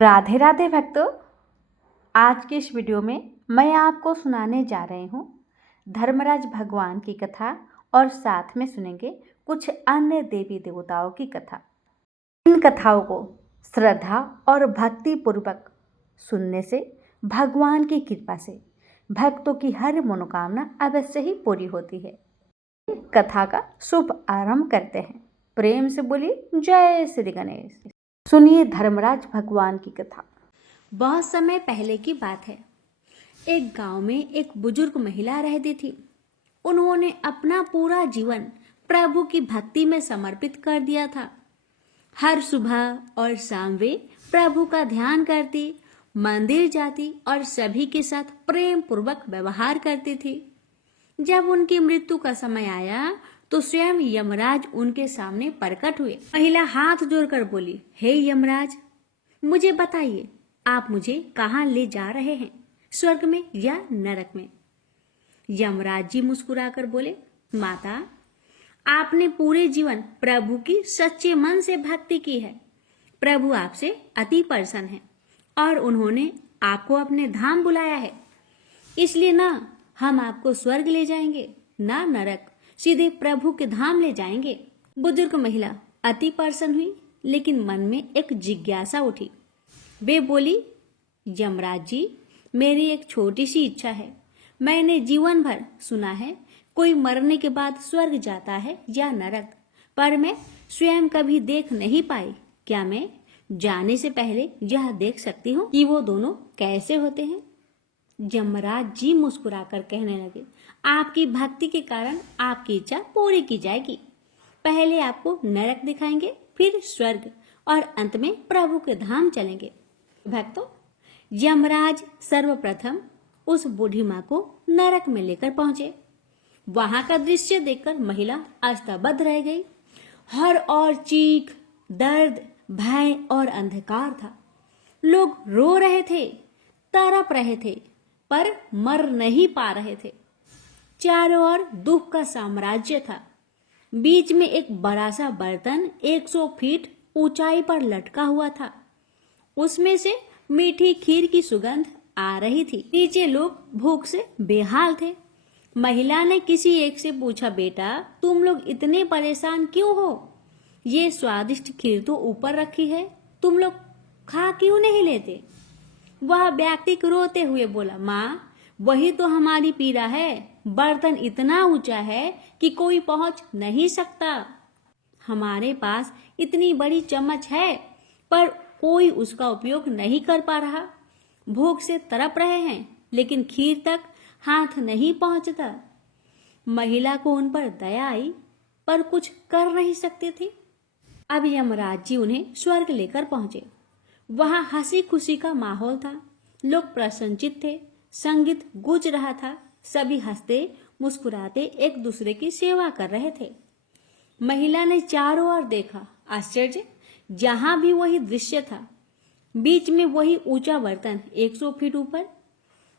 राधे राधे भक्तों। आज के इस वीडियो में मैं आपको सुनाने जा रही हूँ धर्मराज भगवान की कथा और साथ में सुनेंगे कुछ अन्य देवी देवताओं की कथा। इन कथाओं को श्रद्धा और भक्ति पूर्वक सुनने से भगवान की कृपा से भक्तों की हर मनोकामना अवश्य ही पूरी होती है। कथा का शुभ आरंभ करते हैं। प्रेम से बोलिए जय श्री गणेश। सुनिए धर्मराज भगवान की कथा। बहुत समय पहले की बात है। एक गांव में एक बुजुर्ग महिला रहती थी। उन्होंने अपना पूरा जीवन प्रभु की भक्ति में समर्पित कर दिया था। हर सुबह और शाम वे प्रभु का ध्यान करती, मंदिर जाती और सभी के साथ प्रेम पूर्वक व्यवहार करती थी। जब उनकी मृत्यु का समय आया तो स्वयं यमराज उनके सामने प्रकट हुए। महिला हाथ जोड़कर बोली, हे यमराज, मुझे बताइए, आप मुझे कहाँ ले जा रहे हैं, स्वर्ग में या नरक में? यमराज जी मुस्कुराकर बोले, माता, आपने पूरे जीवन प्रभु की सच्चे मन से भक्ति की है। प्रभु आपसे अति प्रसन्न है और उन्होंने आपको अपने धाम बुलाया है। इसलिए ना हम आपको स्वर्ग ले जाएंगे, ना नरक, सीधे प्रभु के धाम ले जाएंगे। बुजुर्ग महिला अति प्रसन्न हुई, लेकिन मन में एक जिज्ञासा उठी। वे बोली, यमराज जी, मेरी एक छोटी सी इच्छा है। मैंने जीवन भर सुना है कोई मरने के बाद स्वर्ग जाता है या नरक, पर मैं स्वयं कभी देख नहीं पाई। क्या मैं जाने से पहले यह देख सकती हूँ कि वो दोनों कैसे होते हैं? यमराज जी मुस्कुराकर कहने लगे, आपकी भक्ति के कारण आपकी इच्छा पूरी की जाएगी। पहले आपको नरक दिखाएंगे, फिर स्वर्ग और अंत में प्रभु के धाम चलेंगे। भक्तों, यमराज सर्वप्रथम उस बूढ़ी माँ को नरक में लेकर पहुंचे। वहां का दृश्य देखकर महिला अस्तबद्ध रह गई। हर ओर चीख, दर्द, भय और अंधकार था। लोग रो रहे थे, तड़प रहे थे, पर मर नहीं पा रहे थे। चारों ओर दुख का साम्राज्य था। बीच में एक बड़ा सा बर्तन 100 फीट ऊंचाई पर लटका हुआ था। उसमें से मीठी खीर की सुगंध आ रही थी। नीचे लोग भूख से बेहाल थे। महिला ने किसी एक से पूछा, बेटा, तुम लोग इतने परेशान क्यों हो? ये स्वादिष्ट खीर तो ऊपर रखी है, तुम लोग खा क्यों नहीं लेते? वह व्यक्ति रोते हुए बोला, माँ, वही तो हमारी पीड़ा है। बर्तन इतना ऊंचा है कि कोई पहुंच नहीं सकता। हमारे पास इतनी बड़ी चम्मच है, पर कोई उसका उपयोग नहीं कर पा रहा। भूख से तड़प रहे हैं, लेकिन खीर तक हाथ नहीं पहुंचता। महिला को उन पर दया आई, पर कुछ कर नहीं सकती थी। अब यमराज जी उन्हें स्वर्ग लेकर पहुंचे। वहां हंसी खुशी का माहौल था। लोग प्रसन्नचित्त थे। संगीत गूंज रहा था। सभी हंसते मुस्कुराते एक दूसरे की सेवा कर रहे थे। महिला ने चारों ओर देखा। आश्चर्य, जहां भी वही दृश्य था। बीच में वही ऊंचा बर्तन 100 फीट ऊपर,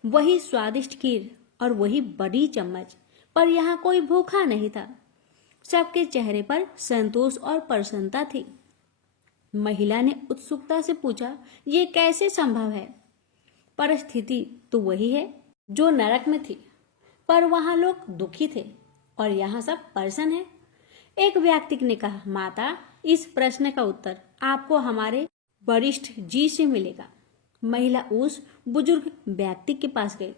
वही स्वादिष्ट खीर और वही बड़ी चम्मच, पर यहाँ कोई भूखा नहीं था। सबके चेहरे पर संतोष और प्रसन्नता थी। महिला ने उत्सुकता से पूछा, ये कैसे संभव है? परिस्थिति तो वही है जो नरक में थी, पर वहां लोग दुखी थे और यहाँ सब प्रसन्न है। एक व्यक्ति ने कहा, माता, इस प्रश्न का उत्तर आपको हमारे वरिष्ठ जी से मिलेगा। महिला उस बुजुर्ग व्यक्ति के पास गई।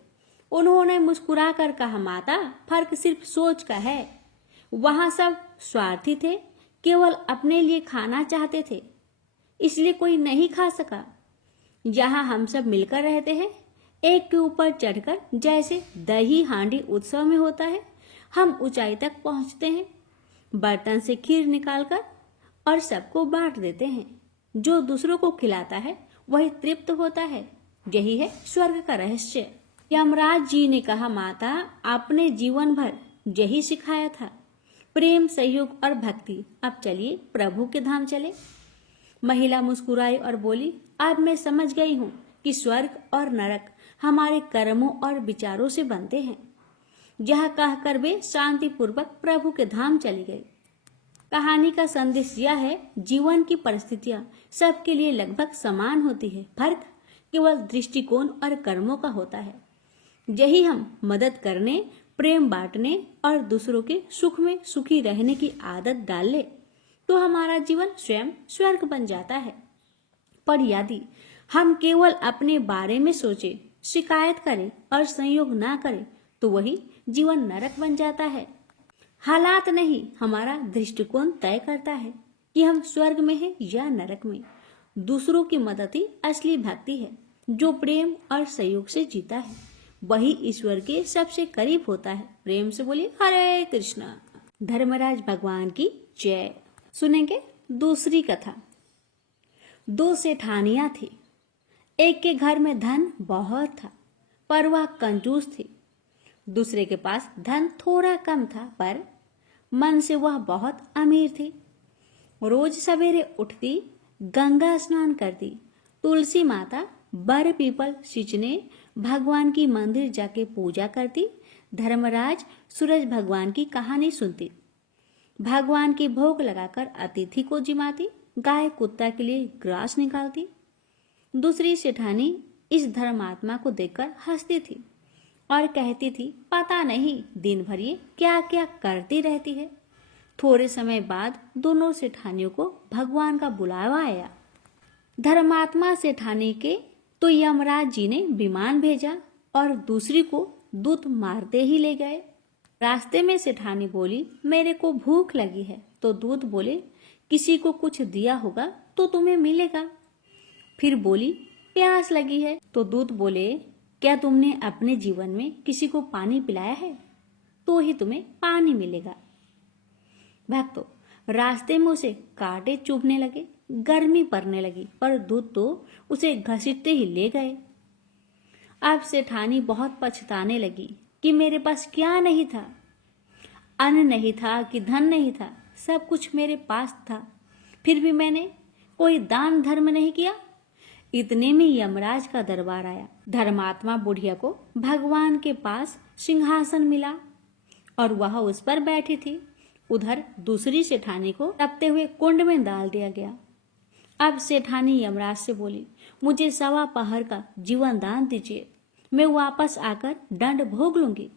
उन्होंने मुस्कुरा कर कहा, माता, फर्क सिर्फ सोच का है। वहां सब स्वार्थी थे, केवल अपने लिए खाना चाहते थे, इसलिए कोई नहीं खा सका। यहाँ हम सब मिलकर रहते हैं, एक के ऊपर चढ़कर, जैसे दही हांडी उत्सव में होता है। हम ऊंचाई तक पहुंचते हैं, बर्तन से खीर निकालकर और सबको बांट देते हैं। जो दूसरों को खिलाता है वही तृप्त होता है। यही है स्वर्ग का रहस्य। यमराज जी ने कहा, माता, आपने जीवन भर यही सिखाया था, प्रेम, सहयोग और भक्ति। अब चलिए प्रभु के धाम चले। महिला मुस्कुराई और बोली, अब मैं समझ गई हूँ कि स्वर्ग और नरक हमारे कर्मों और विचारों से बनते हैं। यह कहकर वे शांतिपूर्वक प्रभु के धाम चली गई। कहानी का संदेश यह है, जीवन की परिस्थितियां सबके लिए लगभग समान होती है, फर्क केवल दृष्टिकोण और कर्मों का होता है। यही हम मदद करने, प्रेम बांटने और दूसरों के सुख में सुखी रहने की आदत डाल ले तो हमारा जीवन स्वयं स्वर्ग बन जाता है। पर यदि हम केवल अपने बारे में सोचें, शिकायत करें और संयोग ना करें तो वही जीवन नरक बन जाता है। हालात नहीं, हमारा दृष्टिकोण तय करता है कि हम स्वर्ग में हैं या नरक में। दूसरों की मदद ही असली भक्ति है। जो प्रेम और सहयोग से जीता है वही ईश्वर के सबसे करीब होता है। प्रेम से बोलिए हरे कृष्णा। धर्मराज भगवान की जय। सुनेंगे दूसरी कथा। दो सेठानियां थी। एक के घर में धन बहुत था पर वह कंजूस थी। दूसरे के पास धन थोड़ा कम था पर मन से वह बहुत अमीर थी। रोज सवेरे उठती, गंगा स्नान करती, तुलसी माता, बर पीपल सींचने, भगवान की मंदिर जाके पूजा करती, धर्मराज सूरज भगवान की कहानी सुनती, भगवान की भोग लगाकर अतिथि को जिमाती, गाय कुत्ता के लिए ग्रास निकालती। दूसरी सेठानी इस धर्मात्मा को देखकर हंसती थी और कहती थी, पता नहीं दिन भर ये क्या क्या करती रहती है। थोड़े समय बाद दोनों सेठानियों को भगवान का बुलावा आया। धर्मात्मा सेठानी के तो यमराज जी ने विमान भेजा और दूसरी को दूत मारते ही ले गए। रास्ते में सेठानी बोली, मेरे को भूख लगी है। तो दूत बोले, किसी को कुछ दिया होगा तो तुम्हें मिलेगा। फिर बोली, प्यास लगी है। तो दूत बोले, क्या तुमने अपने जीवन में किसी को पानी पिलाया है? तो ही तुम्हें पानी मिलेगा। भक्तों, रास्ते में उसे कांटे चुभने लगे, गर्मी पड़ने लगी, पर दूत तो उसे घसीटते ही ले गए। अब सेठानी बहुत पछताने लगी कि मेरे पास क्या नहीं था। अन्न नहीं था कि धन नहीं था, सब कुछ मेरे पास था, फिर भी मैंने कोई दान धर्म नहीं किया। इतने में यमराज का दरबार आया। धर्मात्मा बुढ़िया को भगवान के पास सिंहासन मिला और वह उस पर बैठी थी। उधर दूसरी सेठानी को तपते हुए कुंड में डाल दिया गया। अब सेठानी यमराज से बोली, मुझे 1.25 पहर का जीवन दान दीजिए, मैं वापस आकर दंड भोग लूंगी।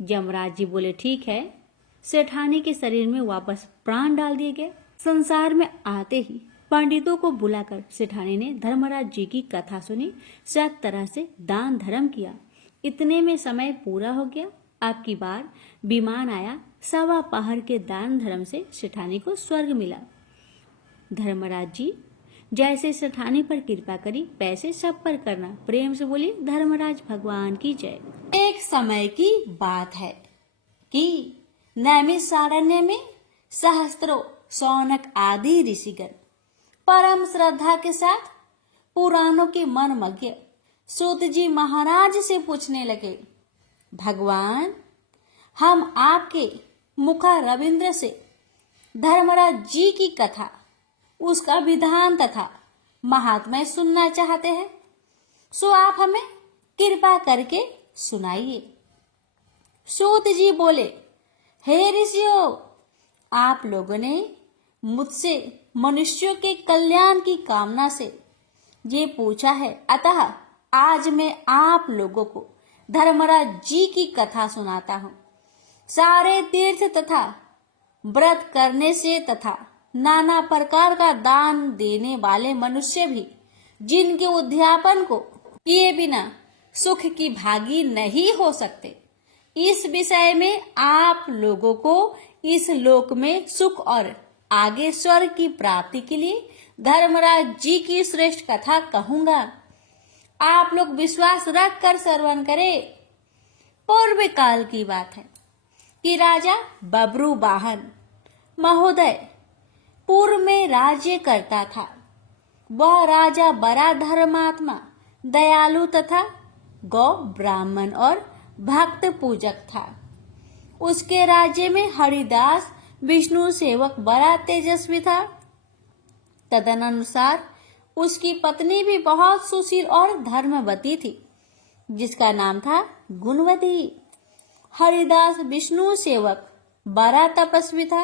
यमराज जी बोले, ठीक है। सेठानी के शरीर में वापस प्राण डाल दिए गए। संसार में आते ही पंडितों को बुलाकर सेठानी ने धर्मराज जी की कथा सुनी, सब तरह से दान धर्म किया। इतने में समय पूरा हो गया। अब की बार विमान आया। 1.25 पहर के दान धर्म से सेठानी को स्वर्ग मिला। धर्मराज जी जैसे सेठानी पर कृपा करी वैसे सब पर करना। प्रेम से बोली धर्मराज भगवान की जय। एक समय की बात है कि नैमिषारण्य में सहस्त्रों शौनक आदि ऋषिगण परम श्रद्धा के साथ पुराणों के मनमज्ञ सूत जी महाराज से पूछने लगे, भगवान, हम आपके मुखा रविंद्र से धर्मराज जी की कथा, उसका विधान तथा महात्म्य सुनना चाहते हैं, सो आप हमें कृपा करके सुनाइए। सूत जी बोले, हे ऋषियों, आप लोगों ने मुझसे मनुष्यों के कल्याण की कामना से ये पूछा है, अतः आज मैं आप लोगों को धर्मराज जी की कथा सुनाता हूँ। सारे तीर्थ तथा व्रत करने से तथा नाना प्रकार का दान देने वाले मनुष्य भी जिनके उद्यापन को किए बिना सुख की भागी नहीं हो सकते, इस विषय में आप लोगों को इस लोक में सुख और आगे स्वर्ग की प्राप्ति के लिए धर्मराज जी की श्रेष्ठ कथा कहूंगा। आप लोग विश्वास रख कर श्रवण करें। पूर्व काल की बात है कि राजा बब्रुवाहन महोदय पूर्व में राज्य करता था। वह राजा बड़ा धर्मात्मा, दयालु तथा गौ ब्राह्मण और भक्त पूजक था। उसके राज्य में हरिदास विष्णु सेवक बड़ा तेजस्वी था। तदनुसार उसकी पत्नी भी बहुत सुशील और धर्मवती थी, जिसका नाम था गुणवती। हरिदास विष्णु सेवक बड़ा तपस्वी था।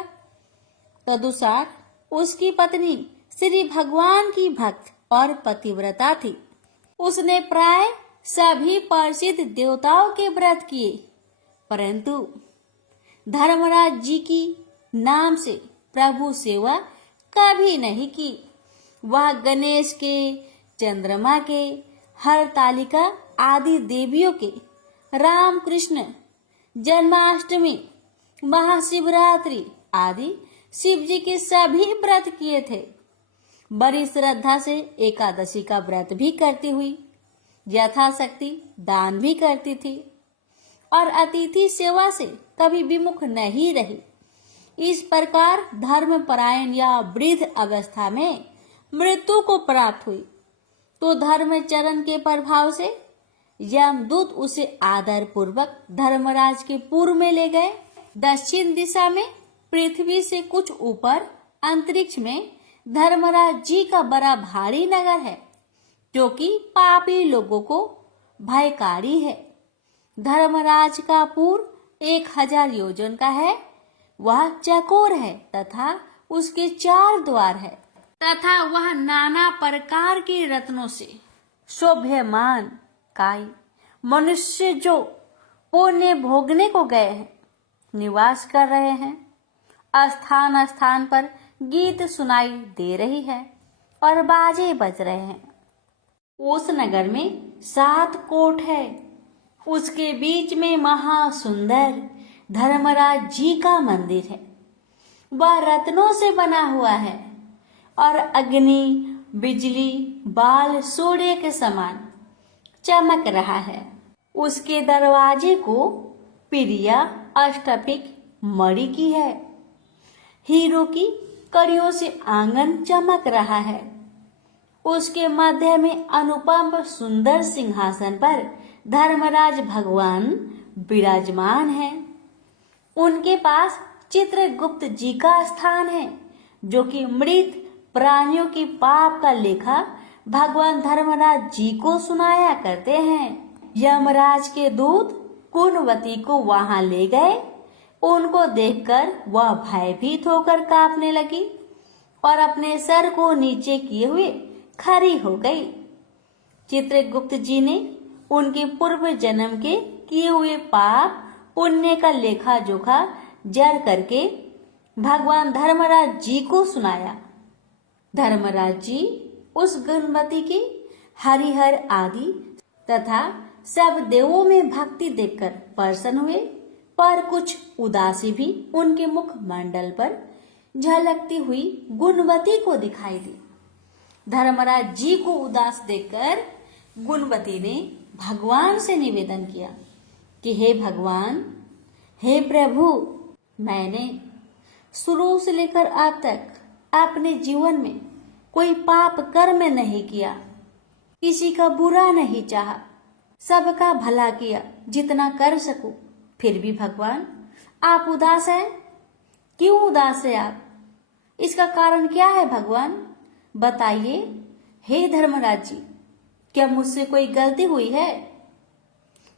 तदुसार उसकी पत्नी श्री भगवान की भक्त और पतिव्रता थी। उसने प्राय सभी प्रसिद्ध देवताओं के व्रत किए, परंतु धर्मराज जी की नाम से प्रभु सेवा कभी नहीं की। वह गणेश के, चंद्रमा के, हरतालिका आदि देवियों के, राम कृष्ण जन्माष्टमी, महाशिवरात्रि आदि शिव जी के सभी व्रत किए थे। बड़ी श्रद्धा से एकादशी का व्रत भी करती हुई यथाशक्ति दान भी करती थी और अतिथि सेवा से कभी विमुख नहीं रही। इस प्रकार धर्मपरायण या वृद्ध अवस्था में मृत्यु को प्राप्त हुई तो धर्मचरण के प्रभाव से यमदूत उसे आदर पूर्वक धर्मराज के पूर्व में ले गए। दक्षिण दिशा में पृथ्वी से कुछ ऊपर अंतरिक्ष में धर्मराज जी का बड़ा भारी नगर है, जो कि पापी लोगों को भयकारी है। धर्मराज का पूर्व 1000 योजन का है। वह चकोर है तथा उसके 4 द्वार है तथा वह नाना प्रकार के रत्नों से शोभ्यमान काई मनुष्य जो पुण्य भोगने को गए हैं निवास कर रहे हैं। स्थान स्थान पर गीत सुनाई दे रही है और बाजे बज रहे हैं। उस नगर में 7 कोट है। उसके बीच में महासुंदर धर्मराज जी का मंदिर है। वह रत्नों से बना हुआ है और अग्नि, बिजली, बाल सूर्य के समान चमक रहा है। उसके दरवाजे को पिरिया अष्टफिक मणि की है। हीरो की कड़ियों से आंगन चमक रहा है। उसके मध्य में अनुपम सुंदर सिंहासन पर धर्मराज भगवान विराजमान है। उनके पास चित्रगुप्त जी का स्थान है, जो कि मृत प्राणियों की पाप का लेखा भगवान धर्मराज जी को सुनाया करते हैं। यमराज के दूत कुंवती को वहां ले गए। उनको देखकर वह भयभीत होकर कांपने लगी और अपने सर को नीचे किए हुए खड़ी हो गई। चित्रगुप्त जी ने उनके पूर्व जन्म के किए हुए पाप पुण्य का लेखा जोखा जर करके भगवान धर्मराज जी को सुनाया। धर्मराज जी उस गुणवती की हरिहर आदि तथा सब देवों में भक्ति देखकर प्रसन्न हुए, पर कुछ उदासी भी उनके मुख मंडल पर झलकती हुई गुणवती को दिखाई दी। धर्मराज जी को उदास देखकर गुणवती ने भगवान से निवेदन किया कि हे भगवान, हे प्रभु, मैंने शुरू से लेकर अब तक अपने जीवन में कोई पाप कर्म नहीं किया, किसी का बुरा नहीं चाहा, सबका भला किया जितना कर सकूं। फिर भी भगवान आप उदास हैं। क्यों उदास है आप? इसका कारण क्या है भगवान? बताइए। हे धर्मराज जी, क्या मुझसे कोई गलती हुई है?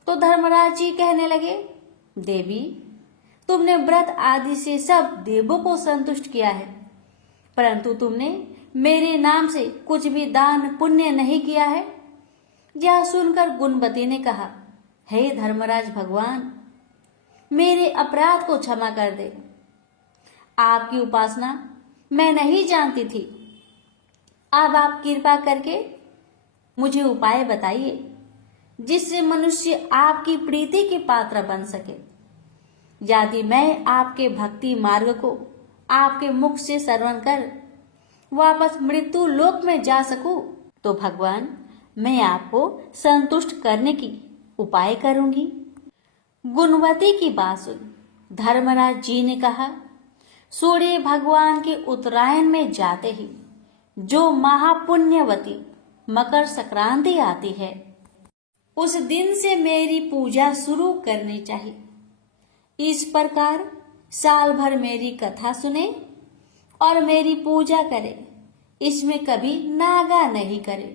तो धर्मराज जी कहने लगे, देवी, तुमने व्रत आदि से सब देवों को संतुष्ट किया है, परंतु तुमने मेरे नाम से कुछ भी दान पुण्य नहीं किया है। यह सुनकर गुणवती ने कहा, हे धर्मराज भगवान, मेरे अपराध को क्षमा कर दे। आपकी उपासना मैं नहीं जानती थी। अब आप कृपा करके मुझे उपाय बताइए जिससे मनुष्य आपकी प्रीति के पात्र बन सके। यदि मैं आपके भक्ति मार्ग को आपके मुख से श्रवण कर वापस मृत्यु लोक में जा सकूं, तो भगवान मैं आपको संतुष्ट करने की उपाय करूंगी। गुणवती की बात सुन धर्मराज जी ने कहा, सूर्य भगवान के उत्तरायण में जाते ही जो महापुण्यवती मकर संक्रांति आती है, उस दिन से मेरी पूजा शुरू करनी चाहिए। इस प्रकार साल भर मेरी कथा सुने और मेरी पूजा करे। इसमें कभी नागा नहीं करे।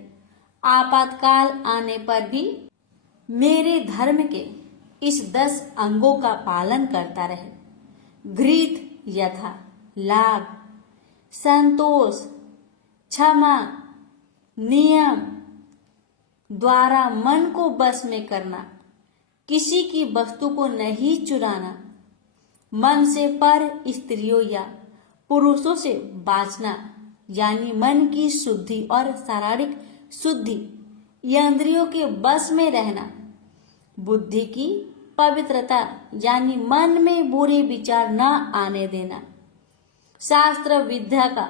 आपातकाल आने पर भी मेरे धर्म के इस 10 अंगों का पालन करता रहे। घृत यथा, लाभ, संतोष, क्षमा, नियम द्वारा मन को बस में करना, किसी की वस्तु को नहीं चुराना, मन से पर स्त्रियों या पुरुषों से बाँचना, यानी मन की शुद्धि और शारीरिक शुद्धि, इंद्रियों के बस में रहना, बुद्धि की पवित्रता यानी मन में बुरे विचार न आने देना, शास्त्र विद्या का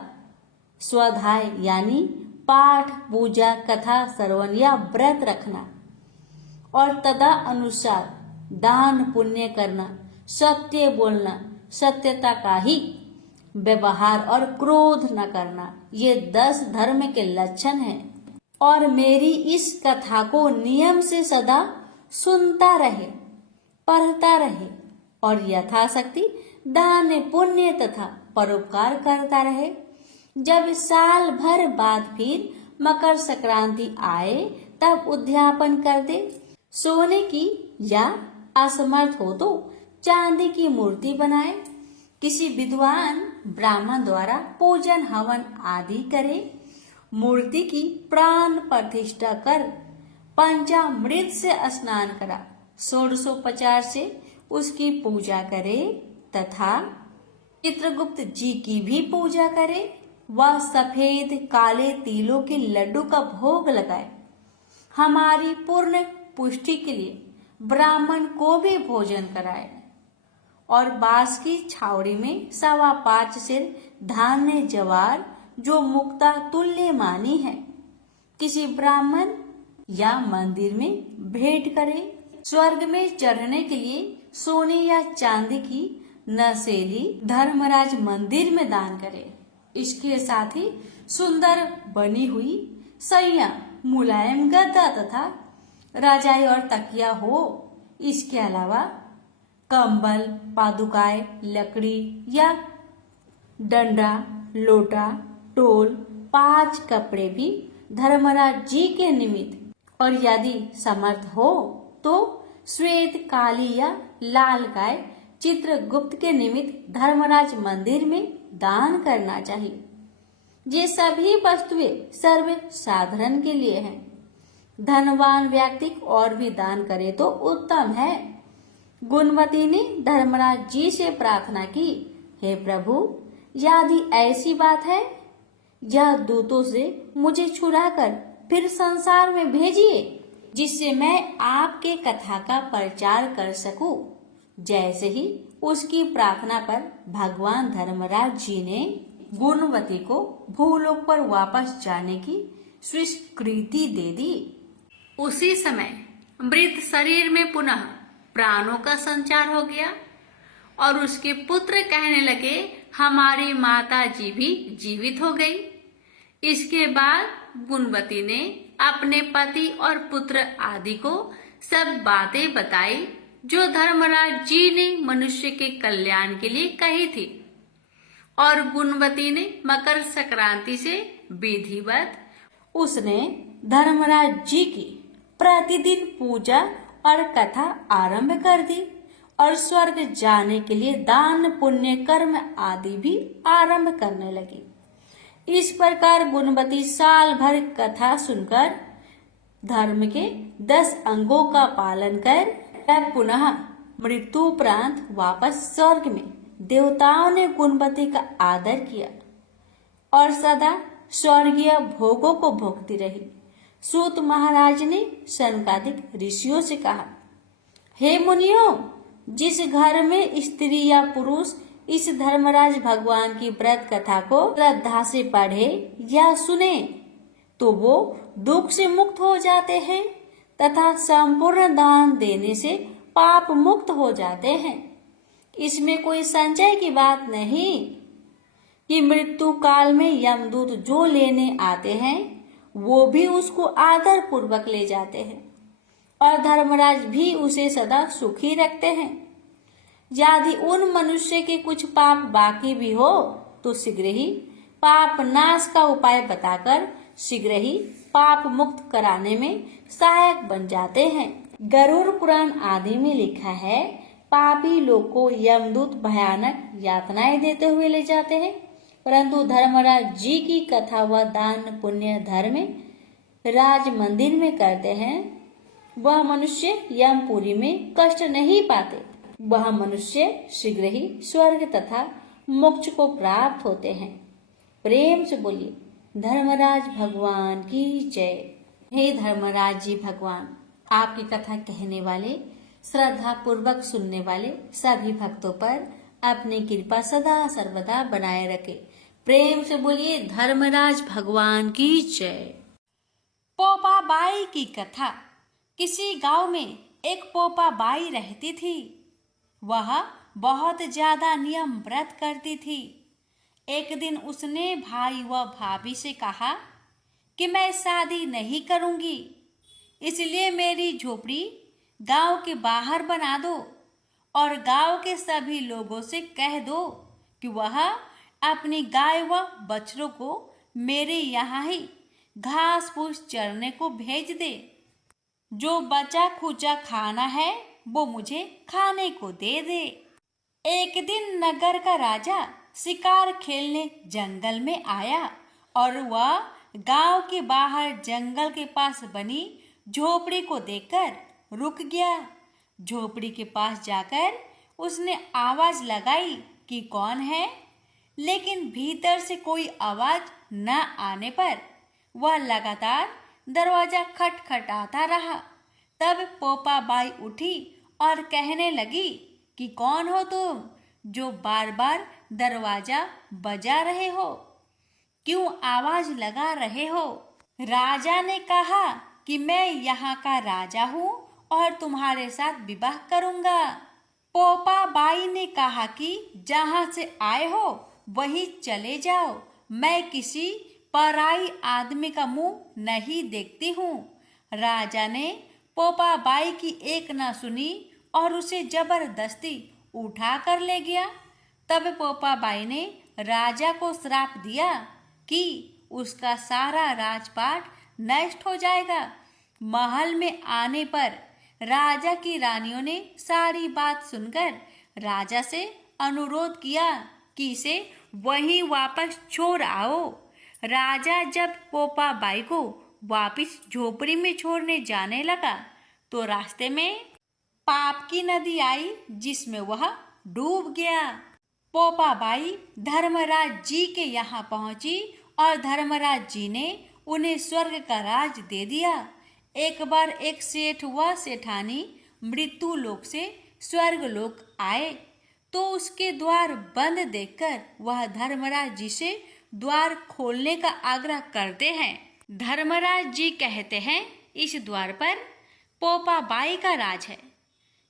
स्वाध्याय यानी पाठ, पूजा, कथा श्रवण या व्रत रखना और तदा अनुसार दान पुण्य करना, सत्य बोलना, सत्यता का ही व्यवहार और क्रोध न करना, ये 10 धर्म के लक्षण हैं। और मेरी इस कथा को नियम से सदा सुनता रहे, पढ़ता रहे और यथाशक्ति दान पुण्य तथा परोपकार करता रहे। जब साल भर बाद फिर मकर संक्रांति आए तब उद्यापन कर दे। सोने की या असमर्थ हो तो चांदी की मूर्ति बनाए। किसी विद्वान ब्राह्मण द्वारा पूजन हवन आदि करे। मूर्ति की प्राण प्रतिष्ठा कर पंचामृत से स्नान करा, षोडशोपचार से उसकी पूजा करे तथा चित्रगुप्त जी की भी पूजा करे। वह सफेद काले तिलों के लड्डू का भोग लगाए। हमारी पूर्ण पुष्टि के लिए ब्राह्मण को भी भोजन कराए और बांस की छावड़ी में 5.25 सिर धान्य जवार जो मुक्ता तुल्य मानी है किसी ब्राह्मण या मंदिर में भेंट करे। स्वर्ग में चढ़ने के लिए सोने या चांदी की नसेली धर्मराज मंदिर में दान करे। इसके साथ ही सुंदर बनी हुई सैया, मुलायम गद्दा तथा रजाई और तकिया हो। इसके अलावा कंबल, पादुकाएं, लकड़ी या डंडा, लोटा, टोल, 5 कपड़े भी धर्मराज जी के निमित्त और यदि समर्थ हो तो श्वेत, काली या लाल गाय चित्रगुप्त के निमित्त धर्मराज मंदिर में दान करना चाहिए। ये सभी वस्तुएं सर्व साधारण के लिए हैं। धनवान व्यक्ति और भी दान करे तो उत्तम है। गुणवती ने धर्मराज जी से प्रार्थना की, हे प्रभु, यदि ऐसी बात है, यह दूतों से मुझे छुड़ाकर फिर संसार में भेजिए, जिससे मैं आपके कथा का प्रचार कर सकूं। जैसे ही उसकी प्रार्थना पर भगवान धर्मराज जी ने गुणवती को भूलोक पर वापस जाने की स्वीकृति दे दी। उसी समय मृत शरीर में पुनः प्राणों का संचार हो गया और उसके पुत्र कहने लगे, हमारी माता जी भी जीवित हो गई। इसके बाद गुणवती ने अपने पति और पुत्र आदि को सब बातें बताई जो धर्मराज जी ने मनुष्य के कल्याण के लिए कही थी। और गुणवती ने मकर संक्रांति से विधिवत उसने धर्मराज जी की प्रतिदिन पूजा और कथा आरंभ कर दी और स्वर्ग जाने के लिए दान पुण्य कर्म आदि भी आरंभ करने लगी। इस प्रकार गुणवती साल भर कथा सुनकर धर्म के 10 अंगों का पालन कर तब पुनः मृत्युपरांत वापस स्वर्ग में देवताओं ने गुणवती का आदर किया और सदा स्वर्गीय भोगों को भोगती रही। सूत महाराज ने सनकादिक ऋषियों से कहा, हे मुनियों, जिस घर में स्त्री या पुरुष इस धर्मराज भगवान की व्रत कथा को श्रद्धा से पढ़े या सुने तो वो दुख से मुक्त हो जाते हैं तथा संपूर्ण दान देने से पाप मुक्त हो जाते हैं। इसमें कोई संशय की बात नहीं कि मृत्यु काल में यमदूत जो लेने आते हैं वो भी उसको आदर पूर्वक ले जाते हैं और धर्मराज भी उसे सदा सुखी रखते हैं। यदि उन मनुष्य के कुछ पाप बाकी भी हो तो शीघ्र ही पाप नाश का उपाय बताकर शीघ्र ही पाप मुक्त कराने में सहायक बन जाते हैं। गरुड़ पुराण आदि में लिखा है, पापी लोग को यमदूत भयानक यातनाएं देते हुए ले जाते हैं, परंतु धर्मराज जी की कथा व दान पुण्य धर्म राज मंदिर में करते हैं, वह मनुष्य यमपुरी में कष्ट नहीं पाते। वह मनुष्य शीघ्र ही स्वर्ग तथा मोक्ष को प्राप्त होते हैं। प्रेम से बोलिए धर्मराज भगवान की जय। हे धर्मराज जी भगवान, आपकी कथा कहने वाले, श्रद्धा पूर्वक सुनने वाले सभी भक्तों पर अपनी कृपा सदा सर्वदा बनाए रखे। प्रेम से बोलिए धर्मराज भगवान की जय। पोपा बाई की कथा। किसी गांव में एक पोपा बाई रहती थी। वह बहुत ज्यादा नियम व्रत करती थी। एक दिन उसने भाई व भाभी से कहा कि मैं शादी नहीं करूंगी, इसलिए मेरी झोपड़ी गांव के बाहर बना दो और गांव के सभी लोगों से कह दो कि वह अपनी गाय व बछड़ों को मेरे यहाँ ही घास फूस चरने को भेज दे। जो बचा खुचा खाना है वो मुझे खाने को दे दे। एक दिन नगर का राजा शिकार खेलने जंगल में आया और वह गांव के बाहर जंगल के पास बनी झोपड़ी को देखकर रुक गया। झोपड़ी के पास जाकर उसने आवाज लगाई कि कौन है, लेकिन भीतर से कोई आवाज न आने पर वह लगातार दरवाजा खटखटाता रहा। तब पोपा बाई उठी और कहने लगी कि कौन हो तुम जो बार बार दरवाजा बजा रहे हो, क्यों आवाज लगा रहे हो। राजा ने कहा कि मैं यहाँ का राजा हूँ और तुम्हारे साथ विवाह करूँगा। पोपा बाई ने कहा कि जहाँ से आए हो वहीं चले जाओ, मैं किसी पराई आदमी का मुंह नहीं देखती हूँ। राजा ने पोपा बाई की एक न सुनी और उसे जबरदस्ती उठा कर ले गया। तब पोपा बाई ने राजा को श्राप दिया कि उसका सारा राजपाट नष्ट हो जाएगा। महल में आने पर राजा की रानियों ने सारी बात सुनकर राजा से अनुरोध किया कि इसे वहीं वापस छोड़ आओ। राजा जब पोपा बाई को वापस झोपड़ी में छोड़ने जाने लगा तो रास्ते में पाप की नदी आई जिसमें वह डूब गया। पोपा बाई धर्मराज जी के यहाँ पहुंची और धर्मराज जी ने उन्हें स्वर्ग का राज दे दिया। एक बार एक सेठ व सेठानी मृत्यु लोक से स्वर्ग लोक आए तो उसके द्वार बंद देखकर वह धर्मराज जी से द्वार खोलने का आग्रह करते हैं। धर्मराज जी कहते हैं इस द्वार पर पोपा बाई का राज है।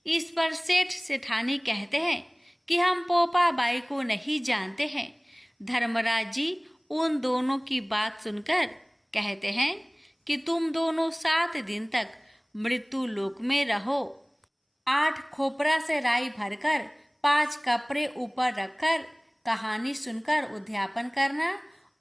इस पर सेठ सेठानी कहते हैं कि हम पोपा बाई को नहीं जानते हैं। धर्मराज जी उन दोनों की बात सुनकर कहते हैं कि तुम दोनों 7 दिन तक मृत्यु लोक में रहो। 8 खोपरा से राई भरकर 5 कपड़े ऊपर रखकर कहानी सुनकर उद्यापन करना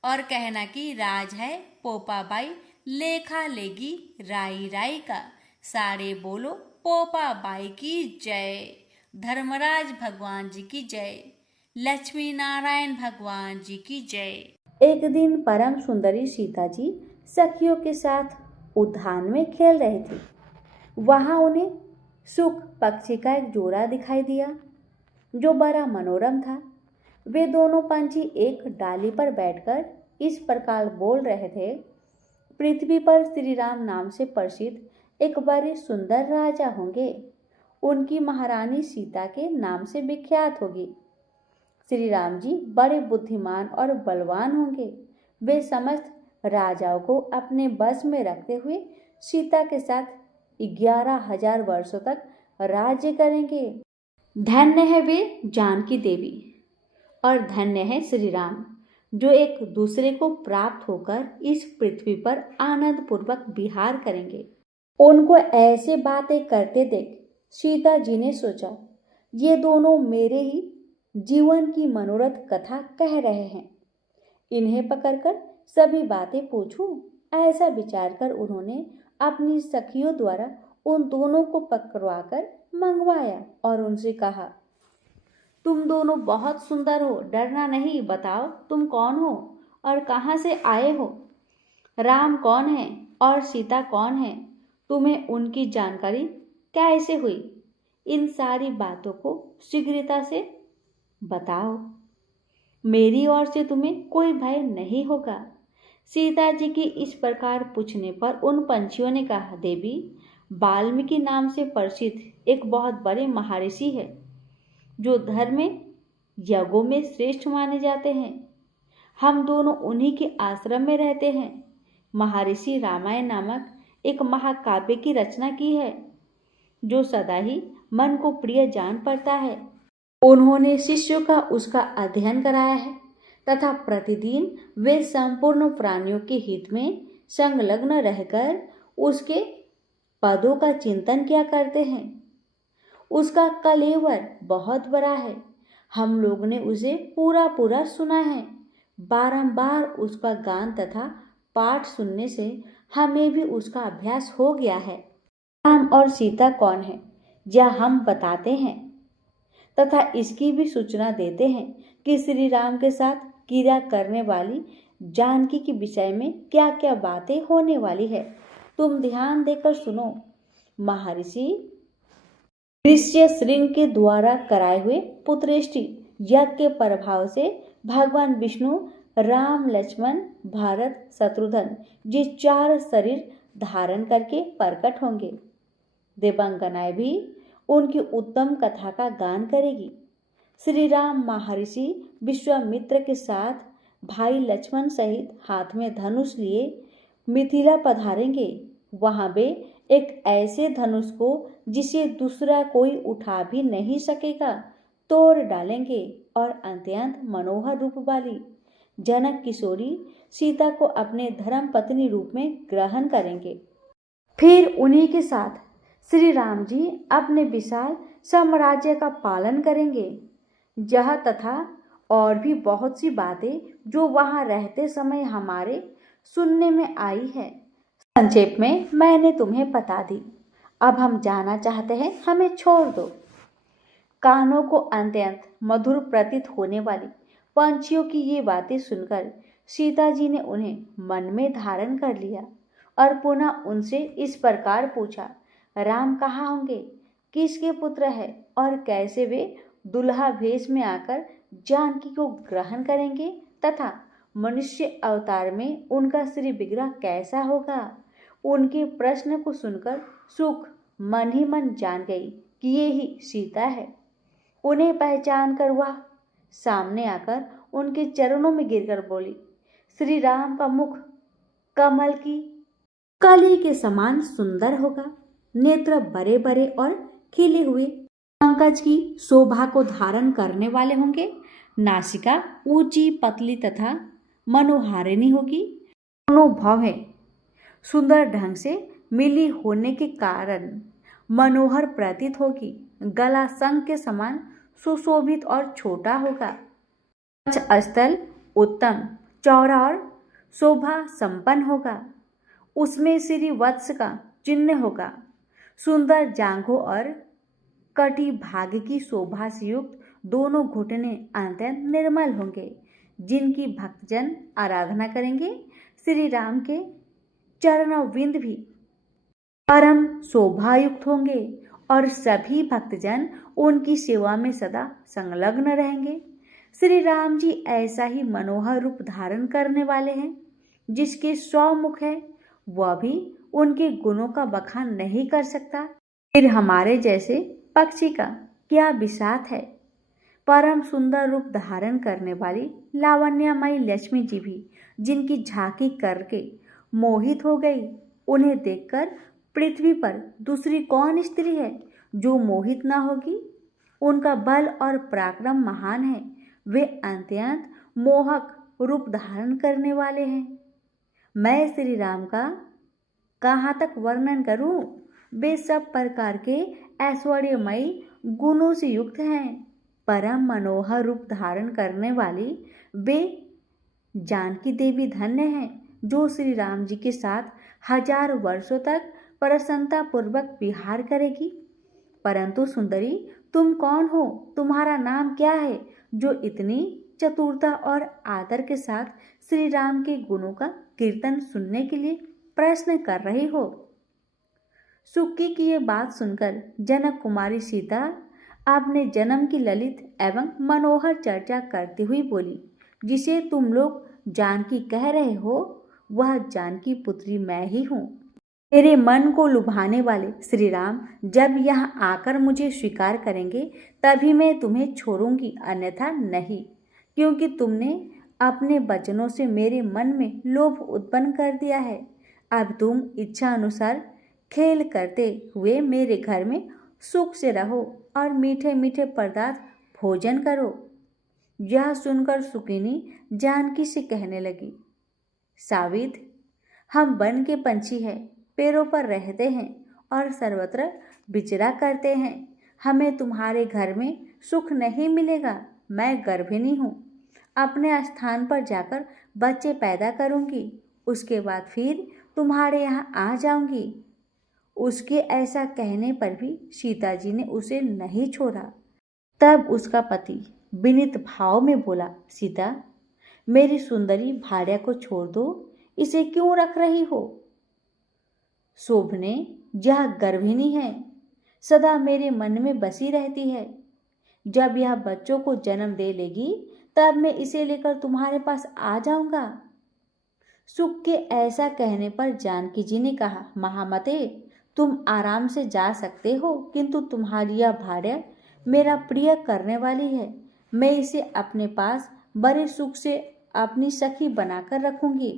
और कहना कि राज है पोपा बाई लेखा लेगी राई राई का। सारे बोलो पोपा बाई की जय। धर्मराज भगवान जी की जय। लक्ष्मी नारायण भगवान जी की जय। एक दिन परम सुंदरी सीता जी सखियों के साथ उद्यान में खेल रही थी। वहां उन्हें सुख पक्षी का एक जोड़ा दिखाई दिया जो बड़ा मनोरम था। वे दोनों पंछी एक डाली पर बैठकर इस प्रकार बोल रहे थे, पृथ्वी पर श्री राम नाम से प्रसिद्ध एक बड़े सुंदर राजा होंगे। उनकी महारानी सीता के नाम से विख्यात होगी। श्री राम जी बड़े बुद्धिमान और बलवान होंगे। वे समस्त राजाओं को अपने बस में रखते हुए सीता के साथ 11,000 वर्षों तक राज्य करेंगे। धन्य है वे जानकी देवी और धन्य है श्री राम जो एक दूसरे को प्राप्त होकर इस पृथ्वी पर आनंद पूर्वक विहार करेंगे। उनको ऐसे बातें करते देख सीता जी ने सोचा, ये दोनों मेरे ही जीवन की मनोरथ कथा कह रहे हैं, इन्हें पकड़कर सभी बातें पूछूं। ऐसा विचार कर उन्होंने अपनी सखियों द्वारा उन दोनों को पकड़वाकर मंगवाया और उनसे कहा, तुम दोनों बहुत सुंदर हो, डरना नहीं। बताओ तुम कौन हो और कहाँ से आए हो? राम कौन है और सीता कौन है? तुम्हें उनकी जानकारी कैसे हुई? इन सारी बातों को शीघ्रता से बताओ। मेरी ओर से तुम्हें कोई भय नहीं होगा। सीता जी की इस प्रकार पूछने पर उन पंछियों ने कहा, देवी, वाल्मीकि नाम से परिचित एक बहुत बड़े महर्षि है जो धर्म में यज्ञों में श्रेष्ठ माने जाते हैं। हम दोनों उन्हीं के आश्रम में रहते हैं। महर्षि रामायण नामक एक महाकाव्य की रचना की है जो सदा ही मन को प्रिय जान पड़ता है। उन्होंने शिष्यों का उसका अध्ययन कराया है तथा प्रतिदिन वे संपूर्ण प्राणियों के हित में संलग्न रहकर उसके पदों का चिंतन किया करते हैं। उसका कलेवर बहुत बड़ा है। हम लोग ने उसे पूरा पूरा सुना है। बारंबार उसका गान तथा पाठ सुनने से हमें भी उसका अभ्यास हो गया है। राम और सीता कौन है यह हम बताते हैं तथा इसकी भी सूचना देते हैं कि श्री राम के साथ क्रिया करने वाली जानकी के विषय में क्या क्या बातें होने वाली है। तुम ध्यान देकर सुनो। महर्षि ऋष्यशृंग के द्वारा कराए हुए पुत्रेष्टि यज्ञ के प्रभाव से भगवान विष्णु राम, लक्ष्मण, भरत, शत्रुघ्न ये 4 शरीर धारण करके प्रकट होंगे। देवांगनाएं भी उनकी उत्तम कथा का गान करेगी। श्री राम महर्षि विश्वामित्र के साथ भाई लक्ष्मण सहित हाथ में धनुष लिए मिथिला पधारेंगे। वहां वे एक ऐसे धनुष को जिसे दूसरा कोई उठा भी नहीं सकेगा तोड़ डालेंगे और अत्यंत मनोहर रूप वाली जनक किशोरी सीता को अपने धर्म पत्नी रूप में ग्रहण करेंगे। फिर उन्हीं के साथ श्री राम जी अपने विशाल साम्राज्य का पालन करेंगे। यह तथा और भी बहुत सी बातें जो वहां रहते समय हमारे सुनने में आई है, संक्षेप में मैंने तुम्हें बता दी। अब हम जाना चाहते हैं, हमें छोड़ दो। कानों को अत्यंत मधुर प्रतीत होने वाली पंछियों की ये बातें सुनकर सीता जी ने उन्हें मन में धारण कर लिया और पुनः उनसे इस प्रकार पूछा, राम कहाँ होंगे, किसके पुत्र है और कैसे वे दुल्हा भेष में आकर जानकी को ग्रहण करेंगे तथा मनुष्य अवतार में उनका श्री विग्रह कैसा होगा। उनके प्रश्न को सुनकर सुख मन ही मन जान गई कि ये ही सीता है। उन्हें पहचान कर वह सामने आकर उनके चरणों में गिरकर बोली, श्री राम का मुख कमल की कली के समान सुंदर होगा। नेत्र बड़े बड़े और खिले हुए पंकज की शोभा को धारण करने वाले होंगे। नासिका ऊंची पतली तथा मनोहारिणी होगी। दोनों भवें सुंदर ढंग से मिली होने के कारण मनोहर प्रतीत होगी। गला शंख के समान सुशोभित और छोटा होगा। स्थल उत्तम चौड़ा और शोभा संपन्न होगा। उसमें श्री वत्स का चिन्ह होगा। सुंदर जांघों और कटी भाग की शोभा से युक्त दोनों घुटने अत्यंत निर्मल होंगे, जिनकी भक्तजन आराधना करेंगे। श्री राम के चरणविंद भी परम शोभायुक्त होंगे और सभी भक्तजन उनकी सेवा में सदा संलग्न रहेंगे। श्री राम जी ऐसा ही मनोहर रूप धारण करने वाले हैं। जिसके 100 मुख है वह भी उनके गुणों का बखान नहीं कर सकता। फिर हमारे जैसे पक्षी का क्या बिसात है। परम सुंदर रूप धारण करने वाली लावण्यमयी लक्ष्मी जी भी जिनकी झांकी करके मोहित हो गई। उन्हें देखकर पृथ्वी पर दूसरी कौन स्त्री है जो मोहित ना होगी। उनका बल और पराक्रम महान है। वे अत्यंत मोहक रूप धारण करने वाले हैं। मैं श्री राम का कहाँ तक वर्णन करूं। वे सब प्रकार के ऐश्वर्यमयी गुणों से युक्त हैं। परम मनोहर रूप धारण करने वाली वे जानकी देवी धन्य हैं जो श्री राम जी के साथ 1000 वर्षों तक प्रसन्नता पूर्वक विहार करेगी। परंतु सुंदरी, तुम कौन हो, तुम्हारा नाम क्या है, जो इतनी चतुरता और आदर के साथ श्री राम के गुणों का कीर्तन सुनने के लिए प्रश्न कर रही हो। सुक्की की ये बात सुनकर जनक कुमारी सीता अपने जन्म की ललित एवं मनोहर चर्चा करती हुई बोली, जिसे तुम लोग जानकी कह रहे हो, वह जानकी पुत्री मैं ही हूँ। मेरे मन को लुभाने वाले श्री राम जब यहाँ आकर मुझे स्वीकार करेंगे तभी मैं तुम्हें छोड़ूंगी, अन्यथा नहीं, क्योंकि तुमने अपने वचनों से मेरे मन में लोभ उत्पन्न कर दिया है। अब तुम इच्छा अनुसार खेल करते हुए मेरे घर में सुख से रहो और मीठे मीठे पदार्थ भोजन करो। यह सुनकर सुकिनी जानकी से कहने लगी, सावित, हम वन के पंछी हैं, पेड़ों पर रहते हैं और सर्वत्र विचरा करते हैं। हमें तुम्हारे घर में सुख नहीं मिलेगा। मैं गर्भिणी हूँ, अपने स्थान पर जाकर बच्चे पैदा करूँगी, उसके बाद फिर तुम्हारे यहाँ आ जाऊँगी। उसके ऐसा कहने पर भी सीता जी ने उसे नहीं छोड़ा। तब उसका पति विनीत भाव में बोला, सीता, मेरी सुंदरी भार्या को छोड़ दो, इसे क्यों रख रही हो? शोभने, यह गर्भिणी है, सदा मेरे मन में बसी रहती है। जब यह बच्चों को जन्म दे लेगी तब मैं इसे लेकर तुम्हारे पास आ जाऊंगा। सुख के ऐसा कहने पर जानकी जी ने कहा, महामते, तुम आराम से जा सकते हो, किंतु तुम्हारी यह भार्या मेरा प्रिय करने वाली है। मैं इसे अपने पास बड़े सुख से अपनी सखी बनाकर रखूंगी।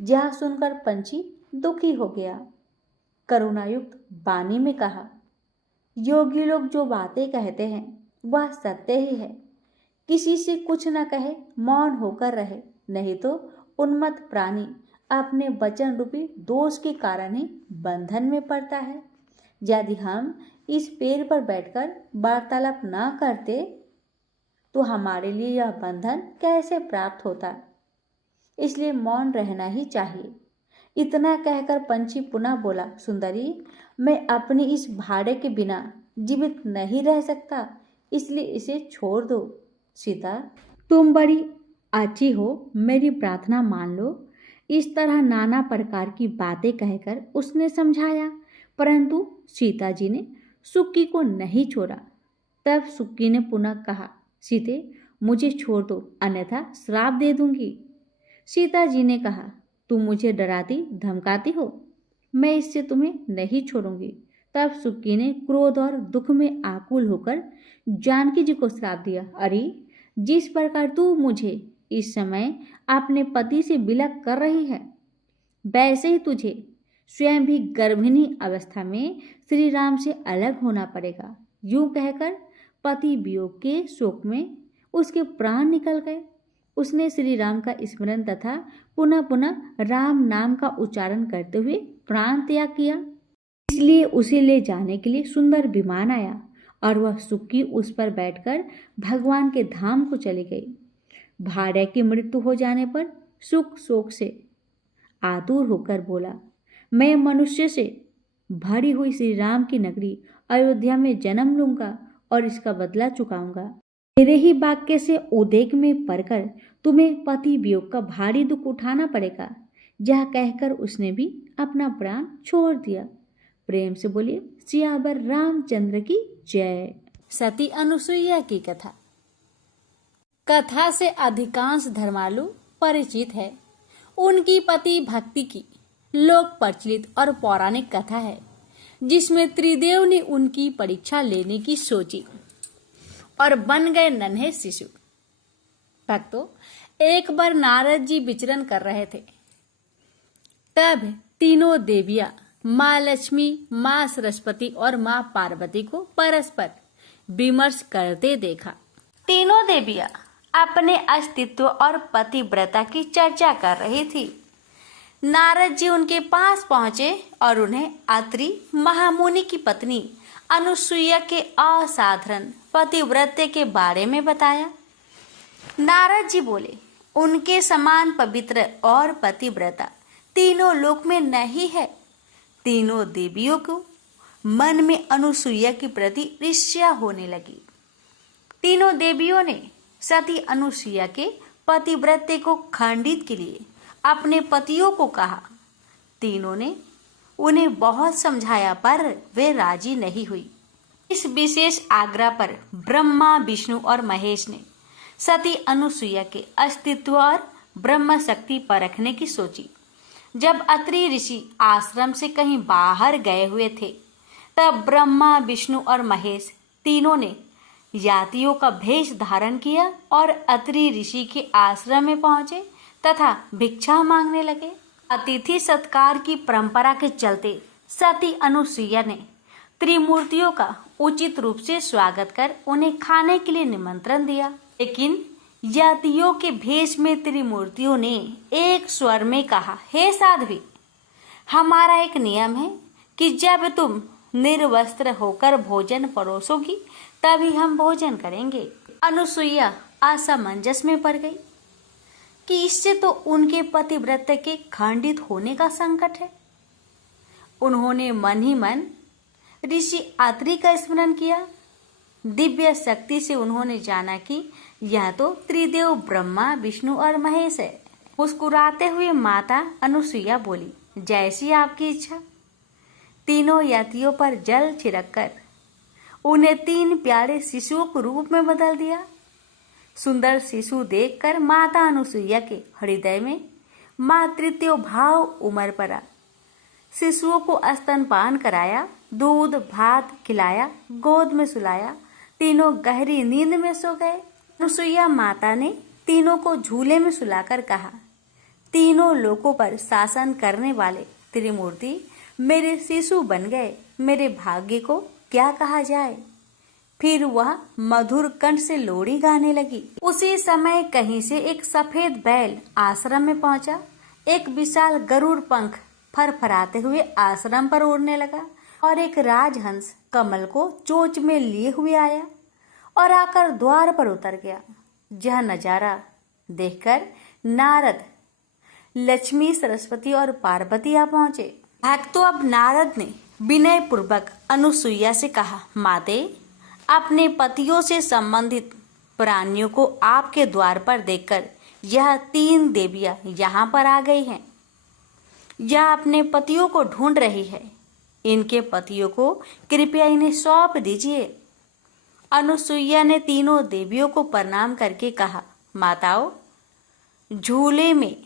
यह सुनकर पंछी दुखी हो गया। करुणायुक्त वाणी में कहा, योगी लोग जो बातें कहते हैं वह सत्य ही है। किसी से कुछ न कहे, मौन होकर रहे, नहीं तो उन्मत्त प्राणी अपने वचन रूपी दोष के कारण ही बंधन में पड़ता है। यदि हम इस पेड़ पर बैठकर वार्तालाप न करते तो हमारे लिए यह बंधन कैसे प्राप्त होता? इसलिए मौन रहना ही चाहिए। इतना कहकर पंछी पुनः बोला, सुंदरी, मैं अपनी इस भाड़े के बिना जीवित नहीं रह सकता, इसलिए इसे छोड़ दो। सीता, तुम बड़ी अच्छी हो, मेरी प्रार्थना मान लो। इस तरह नाना प्रकार की बातें कहकर उसने समझाया, परंतु सीता जी ने सुक्की को नहीं छोड़ा। तब सुक्की ने पुनः कहा, सीते, मुझे छोड़ दो, अन्यथा श्राप दे दूंगी। सीता जी ने कहा, तुम मुझे डराती धमकाती हो, मैं इससे तुम्हें नहीं छोड़ूंगी। तब सुक्की ने क्रोध और दुख में आकुल होकर जानकी जी को श्राप दिया, अरे, जिस प्रकार तू मुझे इस समय अपने पति से विलग कर रही है, वैसे ही तुझे स्वयं भी गर्भिणी अवस्था में श्री राम से अलग होना पड़ेगा। यूं कहकर पति वियोग के शोक में उसके प्राण निकल गए। उसने श्री राम का स्मरण तथा पुनः पुनः राम नाम का उच्चारण करते हुए प्राण त्याग किया। इसलिए उसे ले जाने के लिए सुंदर विमान आया और वह सुक्की उस पर बैठकर भगवान के धाम को चली गई। भार्या की मृत्यु हो जाने पर सुख शोक से आतुर होकर बोला, मैं मनुष्य से भरी हुई श्री राम की नगरी अयोध्या में जन्म लूंगा और इसका बदला चुकाऊंगा। मेरे ही वाक्य से उद्वेग में पड़कर तुम्हें पति वियोग का भारी दुख उठाना पड़ेगा। यह कहकर उसने भी अपना प्राण छोड़ दिया। प्रेम से बोलिए सियावर रामचंद्र की जय। सती अनुसुईया की कथा। कथा से अधिकांश धर्मालु परिचित है। उनकी पति भक्ति की लोक प्रचलित और पौराणिक कथा है, जिसमें त्रिदेव ने उनकी परीक्षा लेने की सोची और बन गए नन्हे शिशु। भक्तों, एक बार नारद जी विचरण कर रहे थे, तब तीनों देवियां माँ लक्ष्मी, माँ सरस्वती और माँ पार्वती को परस्पर विमर्श करते देखा। तीनों देवियां अपने अस्तित्व और पतिव्रता की चर्चा कर रही थी। नारद जी उनके पास पहुंचे और उन्हें अत्रि महामुनि की पत्नी अनुसुईया के असाधारण पतिव्रत्य के बारे में बताया। नारद जी बोले, उनके समान पवित्र और पतिव्रता तीनों लोक में नहीं है। तीनों देवियों को मन में अनुसुईया के प्रति ईर्ष्या होने लगी। तीनों देवियों ने सती अनुसुईया के पतिव्रते को खंडित के लिए अपने पतियों को कहा। तीनों ने उन्हें बहुत समझाया पर वे राजी नहीं हुई। इस विशेष आग्रह पर ब्रह्मा, विष्णु और महेश ने सती अनुसुईया के अस्तित्व और ब्रह्म शक्ति परखने की सोची। जब अत्रि ऋषि आश्रम से कहीं बाहर गए हुए थे तब ब्रह्मा, विष्णु और महेश तीनों ने यातियों का भेष धारण किया और अत्रि ऋषि के आश्रम में पहुंचे तथा भिक्षा मांगने लगे। अतिथि सत्कार की परंपरा के चलते सती अनुसुईया ने त्रिमूर्तियों का उचित रूप से स्वागत कर उन्हें खाने के लिए निमंत्रण दिया। लेकिन यातियों के भेष में त्रिमूर्तियों ने एक स्वर में कहा, हे साध्वी, हमारा एक नियम है कि जब तुम निर्वस्त्र होकर भोजन परोसोगी तभी हम भोजन करेंगे। अनुसुईया असमंजस में पड़ गई कि इससे तो उनके पतिव्रत के खंडित होने का संकट है। उन्होंने मन ही मन ऋषि अत्रि का स्मरण किया। दिव्य शक्ति से उन्होंने जाना कि यह तो त्रिदेव ब्रह्मा, विष्णु और महेश है। मुस्कुराते हुए माता अनुसुईया बोली, जैसी आपकी इच्छा। तीनों यातियों पर जल छिड़ककर उन्हें 3 प्यारे शिशुओं के रूप में बदल दिया। सुंदर शिशु देखकर माता अनुसुईया के हृदय में मातृत्व भाव उमड़ पड़ा। शिशुओं को स्तनपान कराया, दूध भात खिलाया, गोद में सुलाया। तीनों गहरी नींद में सो गए। अनुसुईया माता ने तीनों को झूले में सुलाकर कहा, तीनों लोकों पर शासन करने वाले त्रिमूर्ति मेरे शिशु बन गए। मेरे भाग्य को क्या कहा जाए। फिर वह मधुर कंठ से लोरी गाने लगी। उसी समय कहीं से एक सफेद बैल आश्रम में पहुंचा। एक विशाल गरुड़ पंख फरफराते हुए आश्रम पर उड़ने लगा और एक राजहंस कमल को चोंच में लिए हुए आया और आकर द्वार पर उतर गया। यह नजारा देखकर नारद, लक्ष्मी, सरस्वती और पार्वती आ पहुंचे। भक्तों, अब नारद ने विनय पूर्वक अनुसुईया से कहा, माते, अपने पतियों से संबंधित प्राणियों को आपके द्वार पर देखकर यह 3 देवियां यहाँ पर आ गई हैं। यह अपने पतियों को ढूंढ रही है। इनके पतियों को कृपया इन्हें सौंप दीजिए। अनुसुईया ने तीनों देवियों को प्रणाम करके कहा, माताओं, झूले में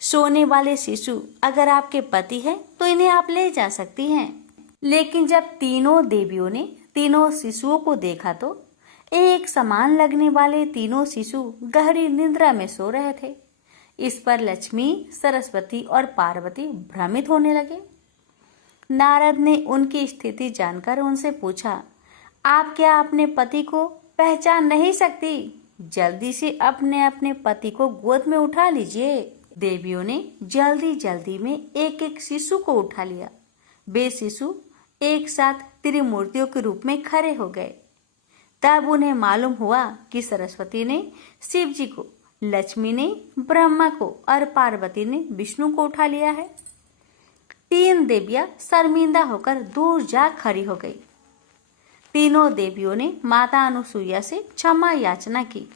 सोने वाले शिशु अगर आपके पति हैं तो इन्हें आप ले जा सकती हैं। लेकिन जब तीनों देवियों ने तीनों शिशुओं को देखा तो एक समान लगने वाले तीनों शिशु गहरी निद्रा में सो रहे थे। इस पर लक्ष्मी, सरस्वती और पार्वती भ्रमित होने लगे। नारद ने उनकी स्थिति जानकर उनसे पूछा, आप क्या अपने पति को पहचान नहीं सकती? जल्दी से अपने अपने पति को गोद में उठा लीजिए। देवियों ने जल्दी जल्दी में एक एक शिशु को उठा लिया। वे शिशु एक साथ त्रिमूर्तियों के रूप में खड़े हो गए। तब उन्हें मालूम हुआ कि सरस्वती ने शिव जी को, लक्ष्मी ने ब्रह्मा को और पार्वती ने विष्णु को उठा लिया है। 3 देवियां शर्मिंदा होकर दूर जा खड़ी हो गई। तीनों देवियों ने माता अनुसुईया से क्षमा याचना की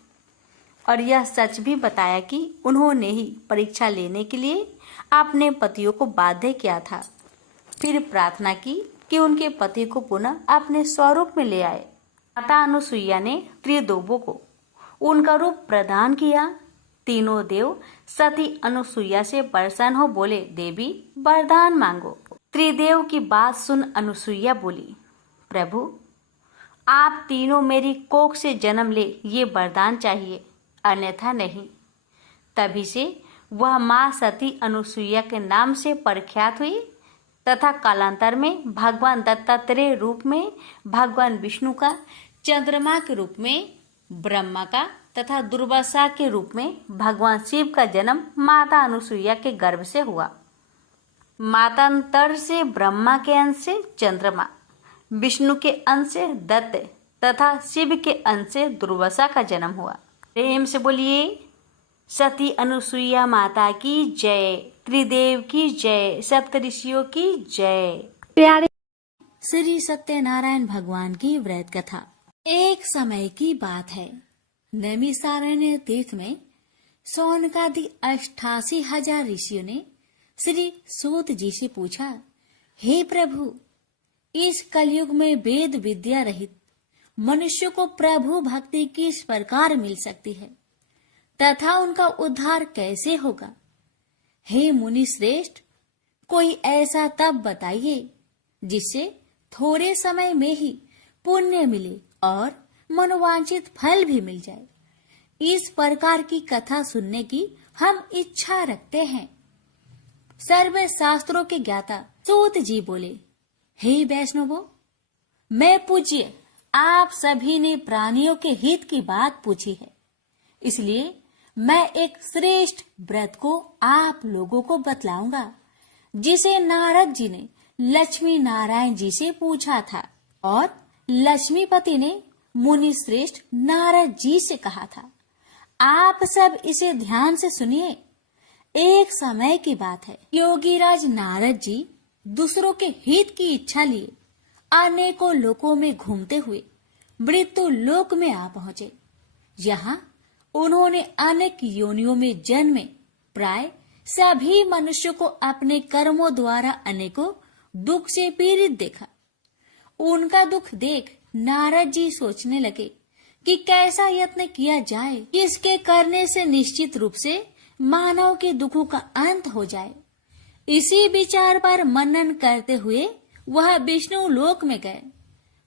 और यह सच भी बताया कि उन्होंने ही परीक्षा लेने के लिए अपने पतियों को बाध्य किया था। फिर प्रार्थना की कि उनके पति को पुनः अपने स्वरूप में ले आए। माता अनुसुईया ने त्रिदेवों को उनका रूप प्रदान किया। तीनों देव सती अनुसुईया से प्रसन्न हो बोले, देवी वरदान मांगो। त्रिदेव की बात सुन अनुसुईया बोली, प्रभु, आप तीनों मेरी कोख से जन्म ले ये वरदान चाहिए, अन्यथा नहीं। तभी से वह माँ सती अनुसुईया के नाम से प्रख्यात हुई तथा कालांतर में भगवान दत्तात्रेय रूप में भगवान विष्णु का, चंद्रमा के रूप में ब्रह्मा का तथा दुर्वासा के रूप में भगवान शिव का जन्म माता अनुसुईया के गर्भ से हुआ। मातांतर से ब्रह्मा के अंश से चंद्रमा, विष्णु के अंश से दत्त तथा शिव के अंश से दुर्वासा का जन्म हुआ। प्रेम से बोलिए सती अनुसुईया माता की जय, त्रिदेव की जय, सप्तऋषियों की जय। प्यारे श्री सत्यनारायण भगवान की व्रत कथा। एक समय की बात है, नैमिषारण्य तीर्थ में सौनकादि 88,000 ऋषियों ने श्री सूत जी से पूछा, हे प्रभु, इस कलयुग में वेद विद्या रहित मनुष्य को प्रभु भक्ति किस प्रकार मिल सकती है तथा उनका उद्धार कैसे होगा? हे मुनि श्रेष्ठ, कोई ऐसा तप बताइए जिससे थोड़े समय में ही पुण्य मिले और मनोवांछित फल भी मिल जाए। इस प्रकार की कथा सुनने की हम इच्छा रखते हैं। सर्व शास्त्रों के ज्ञाता सूत जी बोले, हे वैष्णवों, मैं पूज्य आप सभी ने प्राणियों के हित की बात पूछी है, इसलिए मैं एक श्रेष्ठ व्रत को आप लोगों को बतलाऊंगा, जिसे नारद जी ने लक्ष्मी नारायण जी से पूछा था और लक्ष्मीपति ने मुनि श्रेष्ठ नारद जी से कहा था। आप सब इसे ध्यान से सुनिए। एक समय की बात है, योगीराज नारद जी दूसरों के हित की इच्छा लिए अनेकों लोकों में घूमते हुए मृत्यु लोक में आ पहुंचे। यहाँ उन्होंने अनेक योनियों में जन्मे प्राय सभी मनुष्यों को अपने कर्मों द्वारा अनेकों दुख से पीड़ित देखा। उनका दुख देख नारद जी सोचने लगे कि कैसा यत्न किया जाए, इसके करने से निश्चित रूप से मानव के दुखों का अंत हो जाए। इसी विचार पर मनन करते हुए वह विष्णु लोक में गए।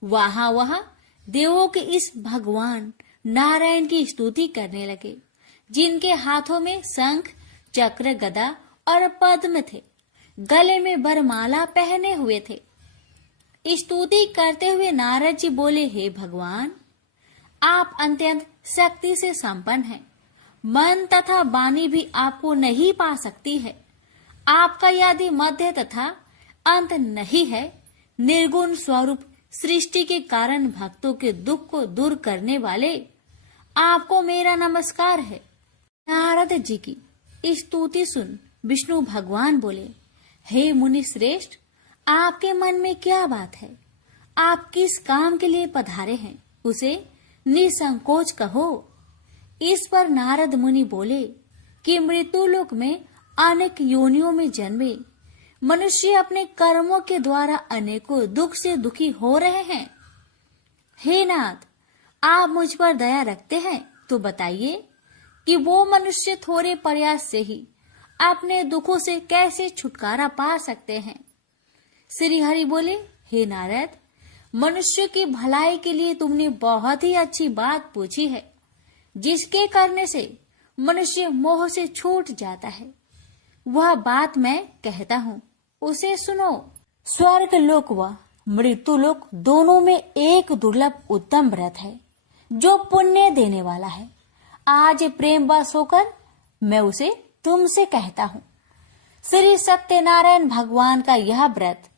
वह देवों के इस भगवान नारायण की स्तुति करने लगे, जिनके हाथों में शंख, चक्र, गदा और पद्म थे, गले में वरमाला पहने हुए थे। स्तुति करते हुए नारद जी बोले, हे भगवान, आप अत्यंत शक्ति से संपन्न हैं। मन तथा वाणी भी आपको नहीं पा सकती है। आपका यदि मध्य तथा अंत नहीं है, निर्गुण स्वरूप सृष्टि के कारण भक्तों के दुख को दूर करने वाले, आपको मेरा नमस्कार है। नारद जी की स्तुति सुन विष्णु भगवान बोले, हे मुनि श्रेष्ठ, आपके मन में क्या बात है? आप किस काम के लिए पधारे हैं, उसे निसंकोच कहो। इस पर नारद मुनि बोले कि मृत्यु लोक में अनेक योनियों में जन्मे मनुष्य अपने कर्मों के द्वारा अनेकों दुख से दुखी हो रहे हैं। हे नाथ, आप मुझ पर दया रखते हैं तो बताइए कि वो मनुष्य थोड़े प्रयास से ही अपने दुखों से कैसे छुटकारा पा सकते हैं। श्री हरि बोले, हे नारद, मनुष्य की भलाई के लिए तुमने बहुत ही अच्छी बात पूछी है, जिसके करने से मनुष्य मोह से छूट जाता है। वह बात मैं कहता हूँ, उसे सुनो। स्वर्ग लोक व मृत्यु लोक दोनों में एक दुर्लभ उत्तम व्रत है, जो पुण्य देने वाला है। आज प्रेम वश होकर मैं उसे तुमसे कहता हूँ। श्री सत्यनारायण भगवान का यह व्रत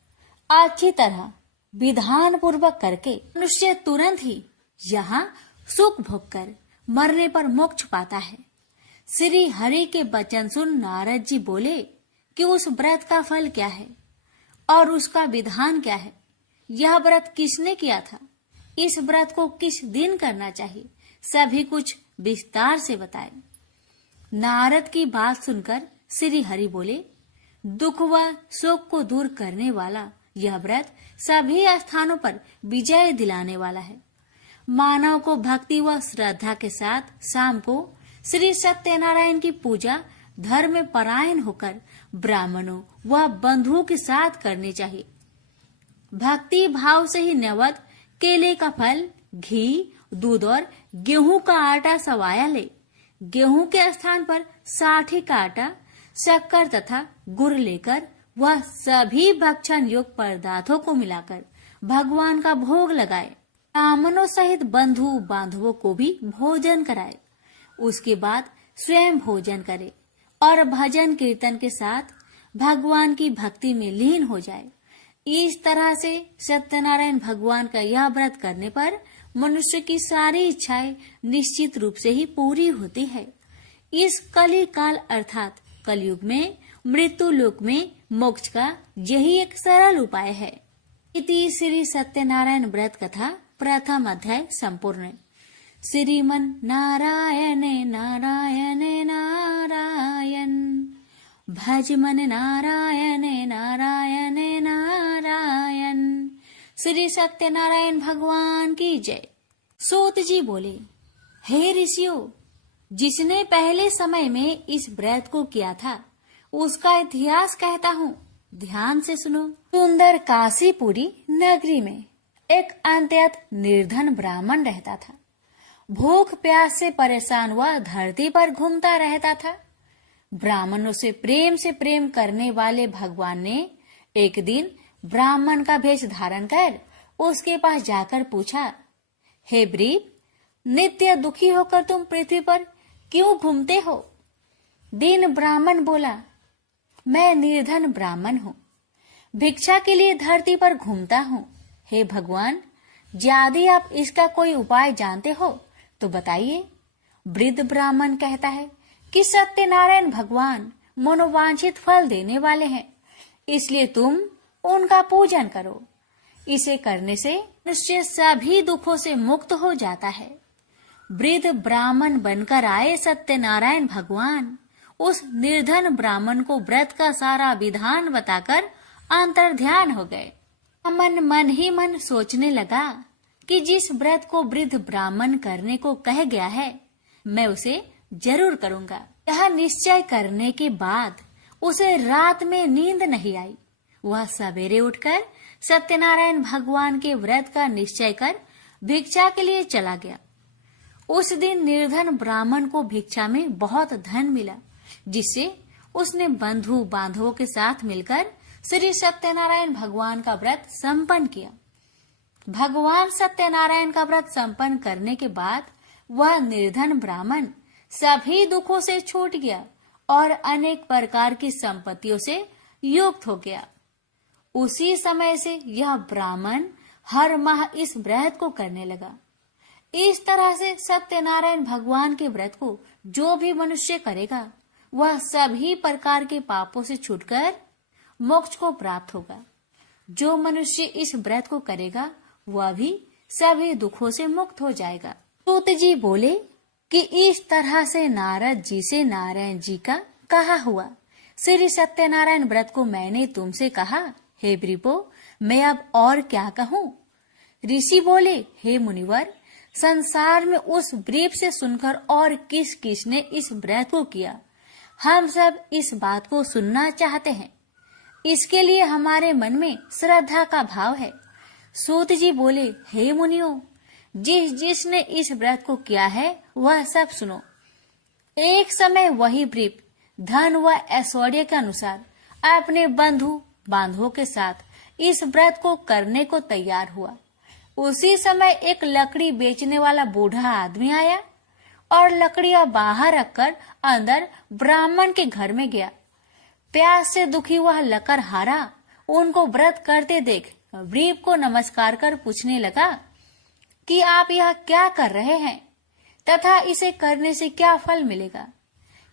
अच्छी तरह विधान पूर्वक करके मनुष्य तुरंत ही यहाँ सुख भोग कर मरने पर मोक्ष पाता है। श्री हरि के वचन सुन नारद जी बोले कि उस व्रत का फल क्या है और उसका विधान क्या है। यह व्रत किसने किया था, इस व्रत को किस दिन करना चाहिए, सभी कुछ विस्तार से बताए। नारद की बात सुनकर श्री हरि बोले, दुख व शोक को दूर करने वाला यह व्रत सभी स्थानों पर विजय दिलाने वाला है। मानव को भक्ति व श्रद्धा के साथ शाम को श्री सत्यनारायण की पूजा धर्म परायण होकर ब्राह्मणों व बंधुओं के साथ करनी चाहिए। भक्ति भाव से ही नैवेद्य केले का फल, घी, दूध और गेहूं का आटा सवाया ले। गेहूं के स्थान पर साठी का आटा, शक्कर तथा गुड़ लेकर वह सभी भक्षण योग्य पदार्थों को मिलाकर भगवान का भोग लगाए। ब्राह्मणों सहित बंधु बांधवों को भी भोजन कराए। उसके बाद स्वयं भोजन करे और भजन कीर्तन के साथ भगवान की भक्ति में लीन हो जाए। इस तरह से सत्यनारायण भगवान का यह व्रत करने पर मनुष्य की सारी इच्छाएं निश्चित रूप से ही पूरी होती है। इस कली काल अर्थात कलयुग में मृत्यु लोक में मोक्ष का यही एक सरल उपाय है। इति श्री सत्यनारायण व्रत कथा प्रथम अध्याय संपूर्ण। श्रीमन नारायणे नारायणे नारायण, भज मन नारायणे नारायणे नारायण। श्री सत्यनारायण भगवान की जय। सूत जी बोले, हे ऋषियों, जिसने पहले समय में इस व्रत को किया था उसका इतिहास कहता हूँ, ध्यान से सुनो। सुंदर काशीपुरी नगरी में एक अत्यंत निर्धन ब्राह्मण रहता था। भूख प्यास से परेशान हुआ धरती पर घूमता रहता था। ब्राह्मणों से प्रेम करने वाले भगवान ने एक दिन ब्राह्मण का भेष धारण कर उसके पास जाकर पूछा, हे ब्रीप, नित्य दुखी होकर तुम पृथ्वी पर क्यों घूमते हो? दीन ब्राह्मण बोला, मैं निर्धन ब्राह्मण हूँ, भिक्षा के लिए धरती पर घूमता हूँ। हे भगवान, यदि आप इसका कोई उपाय जानते हो तो बताइए। वृद्ध ब्राह्मण कहता है कि सत्यनारायण भगवान मनोवांछित फल देने वाले हैं, इसलिए तुम उनका पूजन करो। इसे करने से मनुष्य सभी दुखों से मुक्त हो जाता है। वृद्ध ब्राह्मण बनकर आए सत्यनारायण भगवान उस निर्धन ब्राह्मण को व्रत का सारा विधान बताकर अंतर्ध्यान हो गए। ब्राह्मण मन ही मन सोचने लगा कि जिस व्रत को वृद्ध ब्राह्मण करने को कह गया है, मैं उसे जरूर करूंगा। यह निश्चय करने के बाद उसे रात में नींद नहीं आई। वह सवेरे उठकर सत्यनारायण भगवान के व्रत का निश्चय कर भिक्षा के लिए चला गया। उस दिन निर्धन ब्राह्मण को भिक्षा में बहुत धन मिला, जिससे उसने बंधु बांधवों के साथ मिलकर श्री सत्यनारायण भगवान का व्रत संपन्न किया। भगवान सत्यनारायण का व्रत संपन्न करने के बाद वह निर्धन ब्राह्मण सभी दुखों से छूट गया और अनेक प्रकार की संपत्तियों से युक्त हो गया। उसी समय से यह ब्राह्मण हर माह इस व्रत को करने लगा। इस तरह से सत्यनारायण भगवान के व्रत को जो भी मनुष्य करेगा वह सभी प्रकार के पापों से छूटकर मोक्ष को प्राप्त होगा। जो मनुष्य इस व्रत को करेगा वह भी सभी दुखों से मुक्त हो जाएगा। सूत जी बोले कि इस तरह से नारद जी से नारायण जी का कहा हुआ श्री सत्यनारायण व्रत को मैंने तुमसे कहा। हे वृपो, मैं अब और क्या कहूँ? ऋषि बोले, हे मुनिवर, संसार में उस व्रीप से सुनकर और किस किस ने इस व्रत को किया, हम सब इस बात को सुनना चाहते हैं। इसके लिए हमारे मन में श्रद्धा का भाव है। सूत जी बोले, हे मुनियों, जिसने इस व्रत को किया है वह सब सुनो। एक समय वही व्रीप धन व ऐश्वर्य के अनुसार अपने बंधु बांधवों के साथ इस व्रत को करने को तैयार हुआ। उसी समय एक लकड़ी बेचने वाला बूढ़ा आदमी आया और लकड़ियां बाहर रखकर अंदर ब्राह्मण के घर में गया। प्यास से दुखी वह लकड़हारा उनको व्रत करते देख व्रीप को नमस्कार कर पूछने लगा कि आप यह क्या कर रहे हैं तथा इसे करने से क्या फल मिलेगा,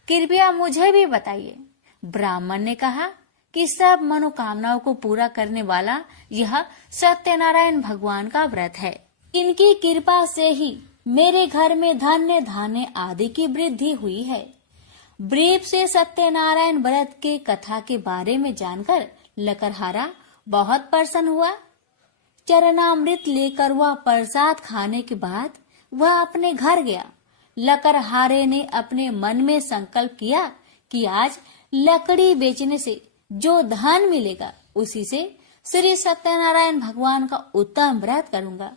कृपया मुझे भी बताइए। ब्राह्मण ने कहा कि सब मनोकामनाओं को पूरा करने वाला यह सत्यनारायण भगवान का व्रत है। इनकी कृपा से ही मेरे घर में धन्य धान्य आदि की वृद्धि हुई है। व्रीप से सत्यनारायण व्रत के कथा के बारे में जानकर लकड़हारा बहुत प्रसन्न हुआ। चरणामृत लेकर वह प्रसाद खाने के बाद वह अपने घर गया। लकड़हारे ने अपने मन में संकल्प किया कि आज लकड़ी बेचने से जो धन मिलेगा उसी से श्री सत्यनारायण भगवान का उत्तम व्रत करूंगा।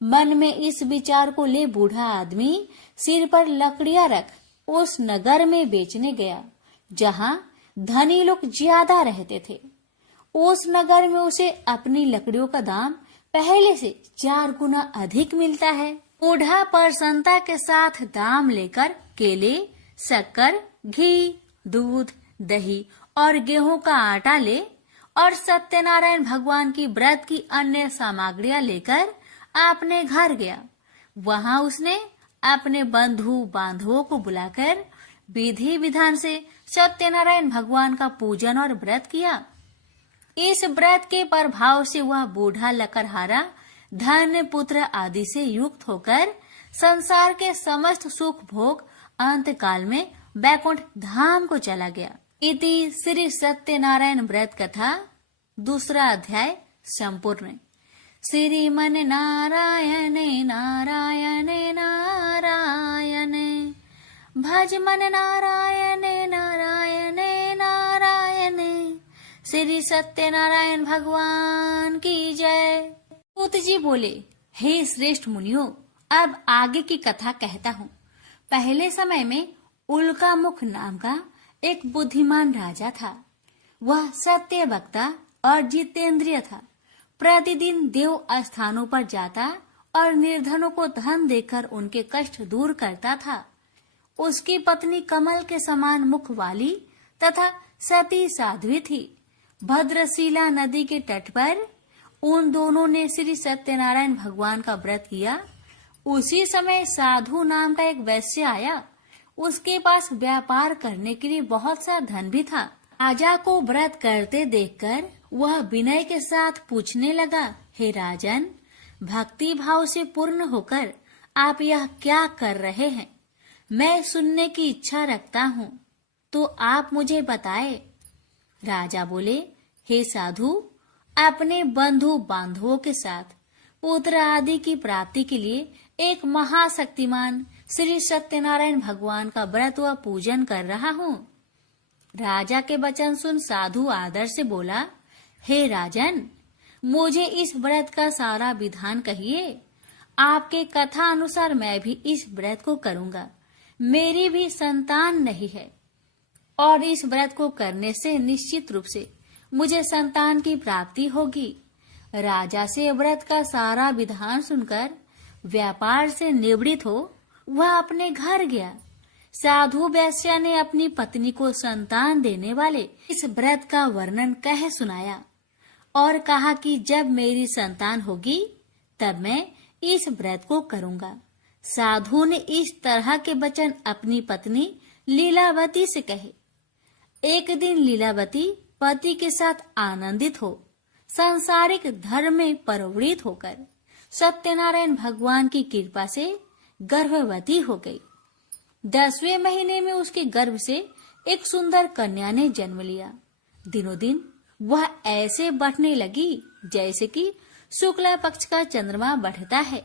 मन में इस विचार को ले बूढ़ा आदमी सिर पर लकड़ियां रख उस नगर में बेचने गया जहां धनी लोग ज्यादा रहते थे। उस नगर में उसे अपनी लकड़ियों का दाम पहले से 4 गुना अधिक मिलता है। बूढ़ा प्रसन्नता के साथ दाम लेकर केले, शक्कर, घी, दूध, दही और गेहूं का आटा ले और सत्यनारायण भगवान की व्रत की अन्य सामग्रियां लेकर अपने घर गया। वहां उसने अपने बंधु बांधवों को बुलाकर विधि विधान से सत्यनारायण भगवान का पूजन और व्रत किया। इस व्रत के प्रभाव से वह बूढ़ा लकड़हारा धन पुत्र आदि से युक्त होकर संसार के समस्त सुख भोग अंत काल में बैकुंठ धाम को चला गया। इति श्री सत्यनारायण व्रत कथा दूसरा अध्याय संपूर्ण। श्रीमन नारायण नारायण नारायण भज मन नारायण नारायण नारायण। श्री सत्यनारायण भगवान की जय। सूत जी बोले, हे श्रेष्ठ मुनियों, अब आगे की कथा कहता हूँ। पहले समय में उल्कामुख नाम का एक बुद्धिमान राजा था। वह सत्य वक्ता और जितेंद्रिय था। प्रतिदिन देव स्थानों पर जाता और निर्धनों को धन देकर उनके कष्ट दूर करता था। उसकी पत्नी कमल के समान मुख वाली तथा सती साध्वी थी। भद्रशिला नदी के तट पर उन दोनों ने श्री सत्यनारायण भगवान का व्रत किया। उसी समय साधु नाम का एक वैश्य आया। उसके पास व्यापार करने के लिए बहुत सा धन भी था। राजा को व्रत करते देखकर वह विनय के साथ पूछने लगा, हे राजन, भक्ति भाव से पूर्ण होकर आप यह क्या कर रहे हैं? मैं सुनने की इच्छा रखता हूँ, तो आप मुझे बताए। राजा बोले, हे साधु, अपने बंधु बांधवों के साथ पुत्र आदि की प्राप्ति के लिए एक महाशक्तिमान श्री सत्यनारायण भगवान का व्रत व पूजन कर रहा हूँ। राजा के वचन सुन साधु आदर से बोला, हे राजन, मुझे इस व्रत का सारा विधान कहिए। आपके कथा अनुसार मैं भी इस व्रत को करूँगा। मेरी भी संतान नहीं है और इस व्रत को करने से निश्चित रूप से मुझे संतान की प्राप्ति होगी। राजा से व्रत का सारा विधान सुनकर व्यापार से निवृत्त हो वह अपने घर गया। साधु वैश्य ने अपनी पत्नी को संतान देने वाले इस व्रत का वर्णन कह सुनाया और कहा कि जब मेरी संतान होगी तब मैं इस व्रत को करूँगा। साधु ने इस तरह के वचन अपनी पत्नी लीलावती से कहे। एक दिन लीलावती पति के साथ आनंदित हो सांसारिक धर्म में प्रवृत्त होकर सत्यनारायण भगवान की कृपा से गर्भवती हो गई। 10वें महीने में उसके गर्भ से एक सुंदर कन्या ने जन्म लिया। दिनों दिन वह ऐसे बढ़ने लगी जैसे कि शुक्ला पक्ष का चंद्रमा बढ़ता है।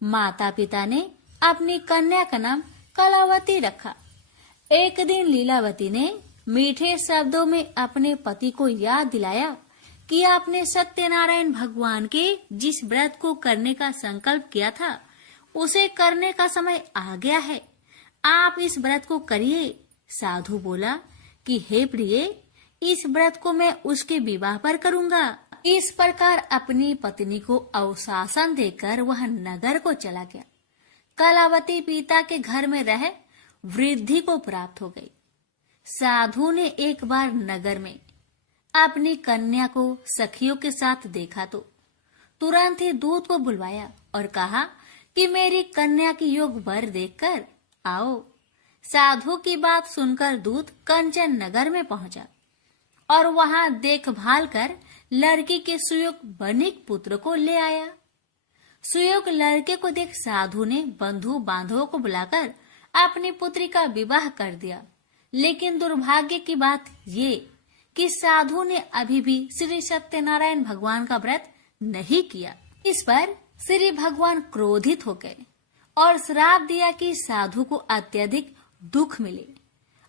माता पिता ने अपनी कन्या का नाम कलावती रखा। एक दिन लीलावती ने मीठे शब्दों में अपने पति को याद दिलाया कि आपने सत्यनारायण भगवान के जिस व्रत को करने का संकल्प किया था उसे करने का समय आ गया है। आप इस व्रत को करिए। साधु बोला कि हे प्रिय, इस व्रत को मैं उसके विवाह पर करूँगा। इस प्रकार अपनी पत्नी को अवशासन देकर वह नगर को चला गया। कलावती पिता के घर में रह वृद्धि को प्राप्त हो गई। साधु ने एक बार नगर में अपनी कन्या को सखियों के साथ देखा तो तुरंत ही दूत को बुलवाया और कहा कि मेरी कन्या की योग वर देखकर आओ। साधु की बात सुनकर दूत कंचन नगर में पहुंचा और वहां देखभाल कर लड़की के सुयोग बनिक पुत्र को ले आया। सुयोग लड़के को देख साधु ने बंधु बांधवों को बुलाकर अपनी पुत्री का विवाह कर दिया। लेकिन दुर्भाग्य की बात ये कि साधु ने अभी भी श्री सत्यनारायण भगवान का व्रत नहीं किया। इस पर श्री भगवान क्रोधित हो गए और श्राप दिया कि साधु को अत्यधिक दुख मिले।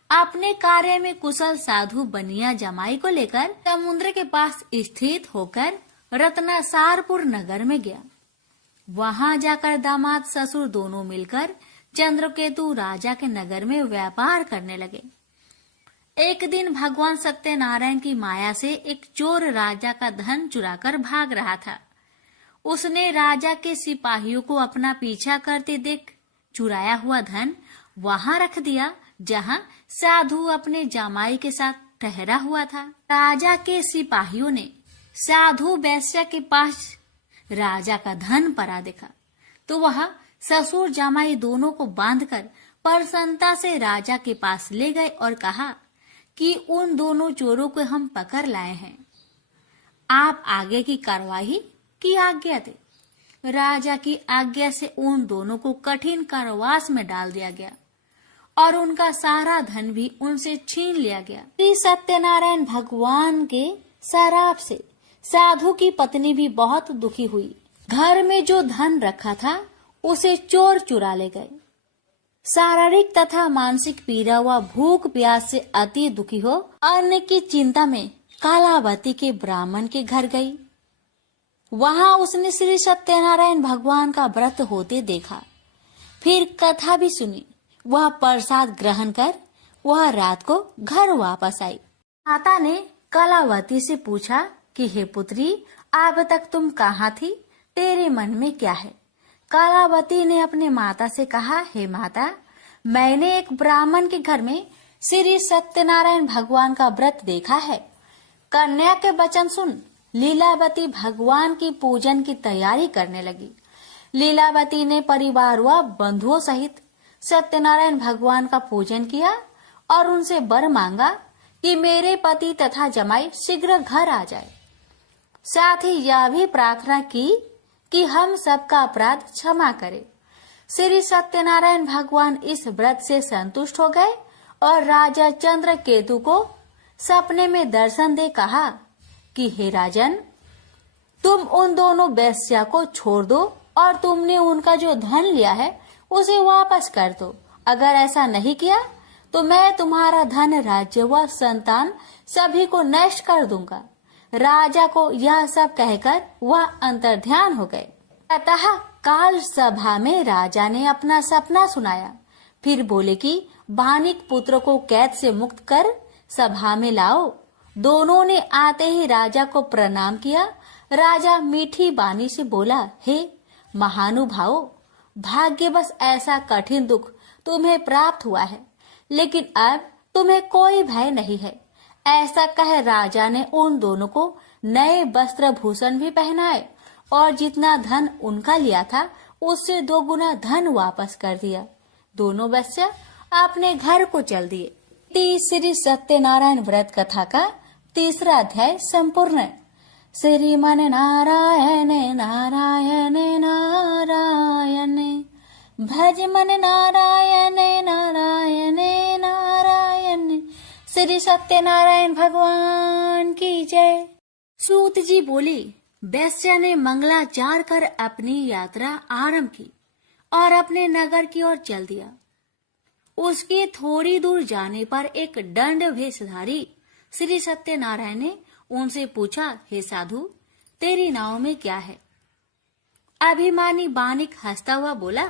अपने कार्य में कुशल साधु बनिया जमाई को लेकर समुद्र के पास स्थित होकर रत्नासारपुर नगर में गया। वहां जाकर दामाद ससुर दोनों मिलकर चंद्रकेतु राजा के नगर में व्यापार करने लगे। एक दिन भगवान सत्यनारायण की माया से एक चोर राजा का धन चुराकर भाग रहा था। उसने राजा के सिपाहियों को अपना पीछा करते देख चुराया हुआ धन वहां रख दिया जहां साधु अपने जामाई के साथ ठहरा हुआ था। राजा के सिपाहियों ने साधु वैश्य के पास राजा का धन पड़ा देखा तो वह ससुर जामाई दोनों को बांधकर प्रसन्नता से राजा के पास ले गए और कहा कि उन दोनों चोरों को हम पकड़ लाए हैं। आप आगे की कार्यवाही की आज्ञा दे। राजा की आज्ञा से उन दोनों को कठिन कारावास में डाल दिया गया और उनका सारा धन भी उनसे छीन लिया गया। श्री सत्यनारायण भगवान के शराप से साधु की पत्नी भी बहुत दुखी हुई। घर में जो धन रखा था उसे चोर चुरा ले गए। शारीरिक तथा मानसिक पीड़ा व भूख प्यास से अति दुखी हो अन्न की चिंता में कालावती के ब्राह्मण के घर गई। वहां उसने श्री सत्यनारायण भगवान का व्रत होते देखा। फिर कथा भी सुनी। वह प्रसाद ग्रहण कर वह रात को घर वापस आई। माता ने कलावती से पूछा कि हे पुत्री, अब तक तुम कहाँ थी? तेरे मन में क्या है? कलावती ने अपने माता से कहा, हे माता, मैंने एक ब्राह्मण के घर में श्री सत्यनारायण भगवान का व्रत देखा है। कन्या के वचन सुन लीलावती भगवान की पूजन की तैयारी करने लगी। लीलावती ने परिवार व बंधुओं सहित सत्यनारायण भगवान का पूजन किया और उनसे वर मांगा कि मेरे पति तथा जमाई शीघ्र घर आ जाए। साथ ही यह भी प्रार्थना की कि हम सबका अपराध क्षमा करे। श्री सत्यनारायण भगवान इस व्रत से संतुष्ट हो गए और राजा चंद्रकेतु को सपने में दर्शन दे कहा कि हे राजन, तुम उन दोनों वेश्या को छोड़ दो और तुमने उनका जो धन लिया है उसे वापस कर दो। अगर ऐसा नहीं किया तो मैं तुम्हारा धन, राज्य व संतान सभी को नष्ट कर दूंगा। राजा को यह सब कहकर वह अंतर्ध्यान हो गए। अतः काल सभा में राजा ने अपना सपना सुनाया। फिर बोले कि बानिक पुत्र को कैद से मुक्त कर सभा में लाओ। दोनों ने आते ही राजा को प्रणाम किया। राजा मीठी बानी से बोला, हे महानुभावों, भाग्यवश ऐसा कठिन दुख तुम्हें प्राप्त हुआ है, लेकिन अब तुम्हें कोई भय नहीं है। ऐसा कह राजा ने उन दोनों को नए वस्त्र भूषण भी पहनाए और जितना धन उनका लिया था उससे 2 गुना धन वापस कर दिया। दोनों वेश्या अपने घर को चल दिए। श्री सत्यनारायण व्रत कथा का 3रा अध्याय संपूर्ण। श्रीमन नारायण नारायण नारायण, भज मन नारायण नारायण नारायण। श्री सत्यनारायण भगवान की जय। सूत जी बोले, वैश्या ने मंगलाचार कर अपनी यात्रा आरंभ की और अपने नगर की ओर चल दिया। उसके थोड़ी दूर जाने पर एक दंड भेषधारी श्री सत्यनारायण ने उनसे पूछा, हे साधु, तेरी नाव में क्या है? अभिमानी बानिक हंसता हुआ बोला,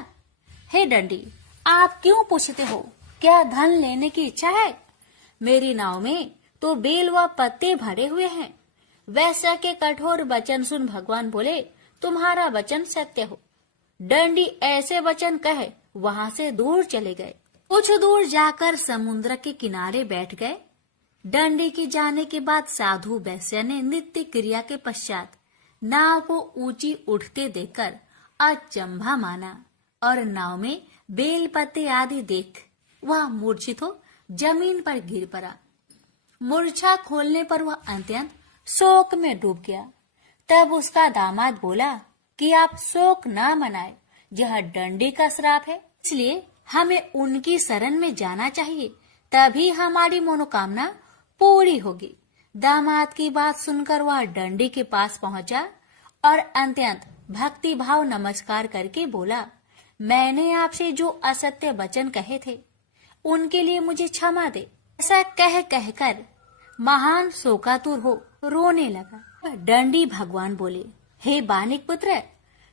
हे दंडी, आप क्यों पूछते हो? क्या धन लेने की इच्छा है? मेरी नाव में तो बेल व पत्ते भरे हुए हैं। वैश्या के कठोर वचन सुन भगवान बोले, तुम्हारा वचन सत्य हो। दंडी ऐसे वचन कहे वहां से दूर चले गए। कुछ दूर जाकर समुद्र के किनारे बैठ गए। दंडी के जाने के बाद साधु वैश्या ने नित्य क्रिया के पश्चात नाव को ऊंची उठते देखकर अचंभा माना और नाव में बेल पत्ते आदि देख वह मूर्छित हो जमीन पर गिर पड़ा। मूर्छा खोलने पर वह अत्यंत शोक में डूब गया। तब उसका दामाद बोला कि आप शोक न मनाए, यह दंडी का श्राप है, इसलिए हमें उनकी शरण में जाना चाहिए, तभी हमारी मनोकामना पूरी होगी। दामाद की बात सुनकर वह दंडी के पास पहुंचा और अत्यंत भक्ति भाव नमस्कार करके बोला, मैंने आपसे जो असत्य वचन कहे थे उनके लिए मुझे क्षमा दे। ऐसा कहकर महान शोकातुर हो रोने लगा। दंडी भगवान बोले, हे बानिक पुत्र,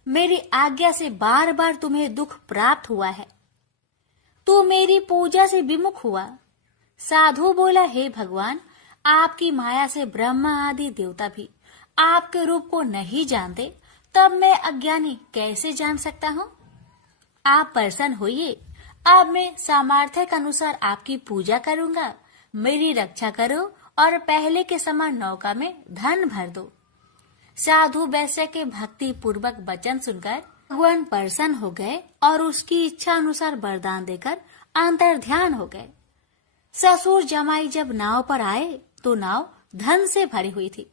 मेरी आज्ञा से बार बार तुम्हें दुख प्राप्त हुआ है। तू मेरी पूजा से विमुख हुआ। साधु बोला, हे भगवान, आपकी माया से ब्रह्मा आदि देवता भी आपके रूप को नहीं जानते, तब मैं अज्ञानी कैसे जान सकता हूँ? आप प्रसन्न होइए, अब मैं सामर्थ्य के अनुसार आपकी पूजा करूंगा। मेरी रक्षा करो और पहले के समान नौका में धन भर दो। साधु वैश्य के भक्ति पूर्वक वचन सुनकर भगवान प्रसन्न हो गए और उसकी इच्छा अनुसार वरदान देकर अंतर्ध्यान हो गए। ससुर जमाई जब नाव पर आए तो नाव धन से भरी हुई थी।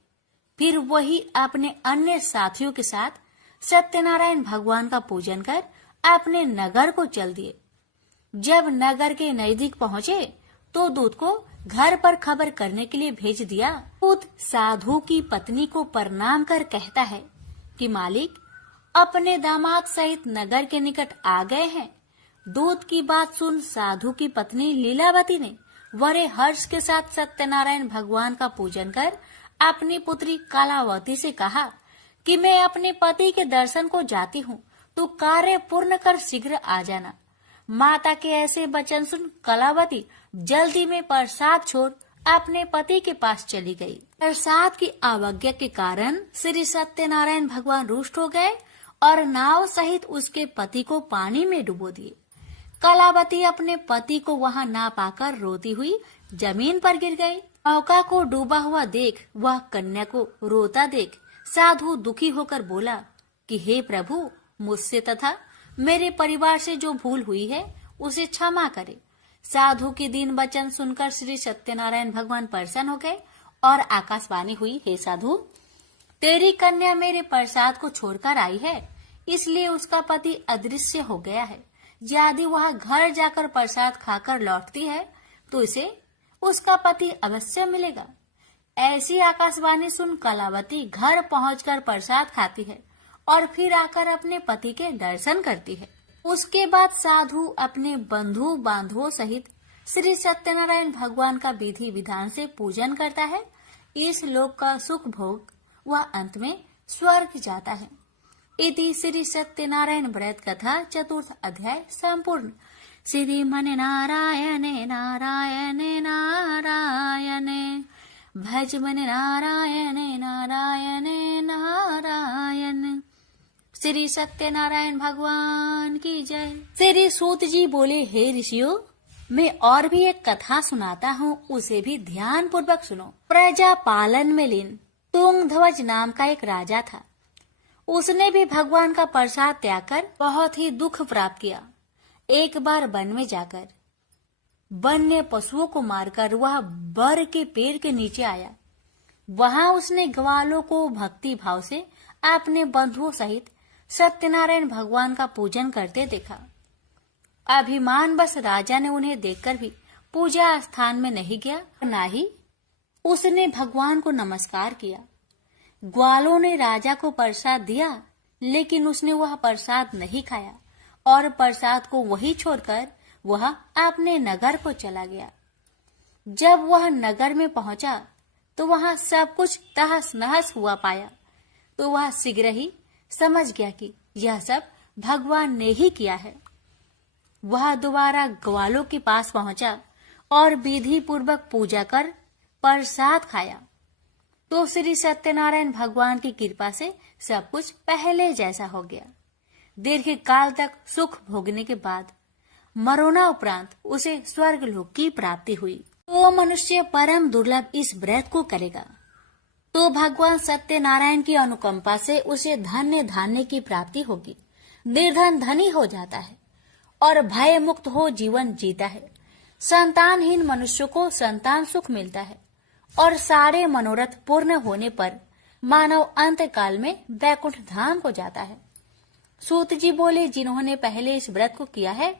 फिर वही अपने अन्य साथियों के साथ सत्यनारायण भगवान का पूजन कर अपने नगर को चल दिए। जब नगर के नजदीक पहुँचे तो दूत को घर पर खबर करने के लिए भेज दिया। दूत साधु की पत्नी को प्रणाम कर कहता है कि मालिक अपने दामाद सहित नगर के निकट आ गए हैं। दूत की बात सुन साधु की पत्नी लीलावती ने बड़े हर्ष के साथ सत्यनारायण भगवान का पूजन कर अपनी पुत्री कलावती से कहा कि मैं अपने पति के दर्शन को जाती हूँ, तो कार्य पूर्ण कर शीघ्र आ जाना। माता के ऐसे वचन सुन कलावती जल्दी में प्रसाद छोड़ अपने पति के पास चली गई। प्रसाद की अवज्ञा के कारण श्री सत्यनारायण भगवान रुष्ट हो गए और नाव सहित उसके पति को पानी में डुबो दिए। कलावती अपने पति को वहां ना पाकर रोती हुई जमीन पर गिर गई। नौका को डूबा हुआ देख वह कन्या को रोता देख साधु दुखी होकर बोला कि हे प्रभु, मुझसे तथा मेरे परिवार से जो भूल हुई है उसे क्षमा करे। साधु के दीन वचन सुनकर श्री सत्यनारायण भगवान प्रसन्न हो गए और आकाशवाणी हुई, हे साधु, तेरी कन्या मेरे प्रसाद को छोड़कर आई है, इसलिए उसका पति अदृश्य हो गया है। यदि वह घर जाकर प्रसाद खाकर लौटती है तो इसे उसका पति अवश्य मिलेगा। ऐसी आकाशवाणी सुन कलावती घर पहुंचकर प्रसाद खाती है और फिर आकर अपने पति के दर्शन करती है। उसके बाद साधु अपने बंधु बांधवों सहित श्री सत्यनारायण भगवान का विधि विधान से पूजन करता है। इस लोक का सुख भोग वह अंत में स्वर्ग जाता है। इति श्री सत्यनारायण व्रत कथा चतुर्थ अध्याय संपूर्ण। श्रीमन नारायणे नारायणे नारायणे भज मन नारायणे नारायणे नारायण। श्री सत्यनारायण भगवान की जय। श्री सूत जी बोले, हे ऋषियों, मैं और भी एक कथा सुनाता हूँ, उसे भी ध्यान पूर्वक सुनो। प्रजा पालन में लीन तुंगध्वज नाम का एक राजा था। उसने भी भगवान का प्रसाद त्याग कर बहुत ही दुख प्राप्त किया। एक बार वन में जाकर वन्य पशुओं को मारकर वह बर के पेड़ के नीचे आया। वहां उसने ग्वालों को भक्ति भाव से अपने बंधुओं सहित सत्यनारायण भगवान का पूजन करते देखा। अभिमान बस राजा ने उन्हें देखकर भी पूजा स्थान में नहीं गया, न ही उसने भगवान को नमस्कार किया। ग्वालों ने राजा को प्रसाद दिया, लेकिन उसने वह प्रसाद नहीं खाया और प्रसाद को वही छोड़कर वह अपने नगर को चला गया। जब वह नगर में पहुंचा तो वहां सब कुछ तहस नहस हुआ पाया, तो वह शीघ्र ही समझ गया कि यह सब भगवान ने ही किया है। वह दोबारा ग्वालों के पास पहुंचा और विधि पूर्वक पूजा कर प्रसाद खाया, तो श्री सत्यनारायण भगवान की कृपा से सब कुछ पहले जैसा हो गया। दीर्घ काल तक सुख भोगने के बाद मरोना उपरांत उसे स्वर्ग लोक की प्राप्ति हुई। तो मनुष्य परम दुर्लभ इस व्रत को करेगा तो भगवान सत्यनारायण की अनुकंपा से उसे धन्य धान्य की प्राप्ति होगी। निर्धन धनी हो जाता है और भय मुक्त हो जीवन जीता है। संतानहीन मनुष्य को संतान सुख मिलता है और सारे मनोरथ पूर्ण होने पर मानव अंत काल में वैकुंठ धाम को जाता है। सूत जी बोले, जिन्होंने पहले इस व्रत को किया है,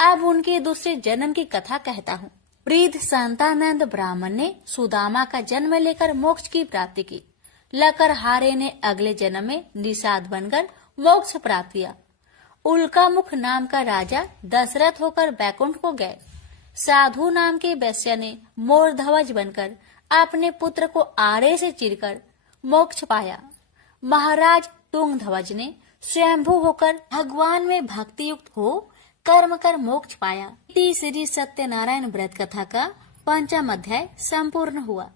अब उनके दूसरे जन्म की कथा कहता हूँ। वृद्ध संतानंद ब्राह्मण ने सुदामा का जन्म लेकर मोक्ष की प्राप्ति की। लकरहारे ने अगले जन्म में निषाद बनकर मोक्ष प्राप्त किया। उल्का मुख नाम का राजा दशरथ होकर बैकुंठ को गए। साधु नाम के वैश्य ने मोर ध्वज बनकर अपने पुत्र को आरे से चीरकर मोक्ष पाया। महाराज तुंगध्वज ने स्वयंभू होकर भगवान में भक्ति युक्त हो कर्म कर मोक्ष पाया। श्री सत्यनारायण व्रत कथा का 5वां अध्याय संपूर्ण हुआ।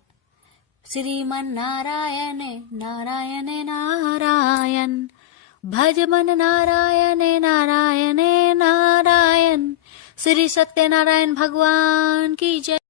श्रीमन नारायण नारायण नारायण भज मन नारायण नारायण नारायण। श्री सत्यनारायण भगवान की जय।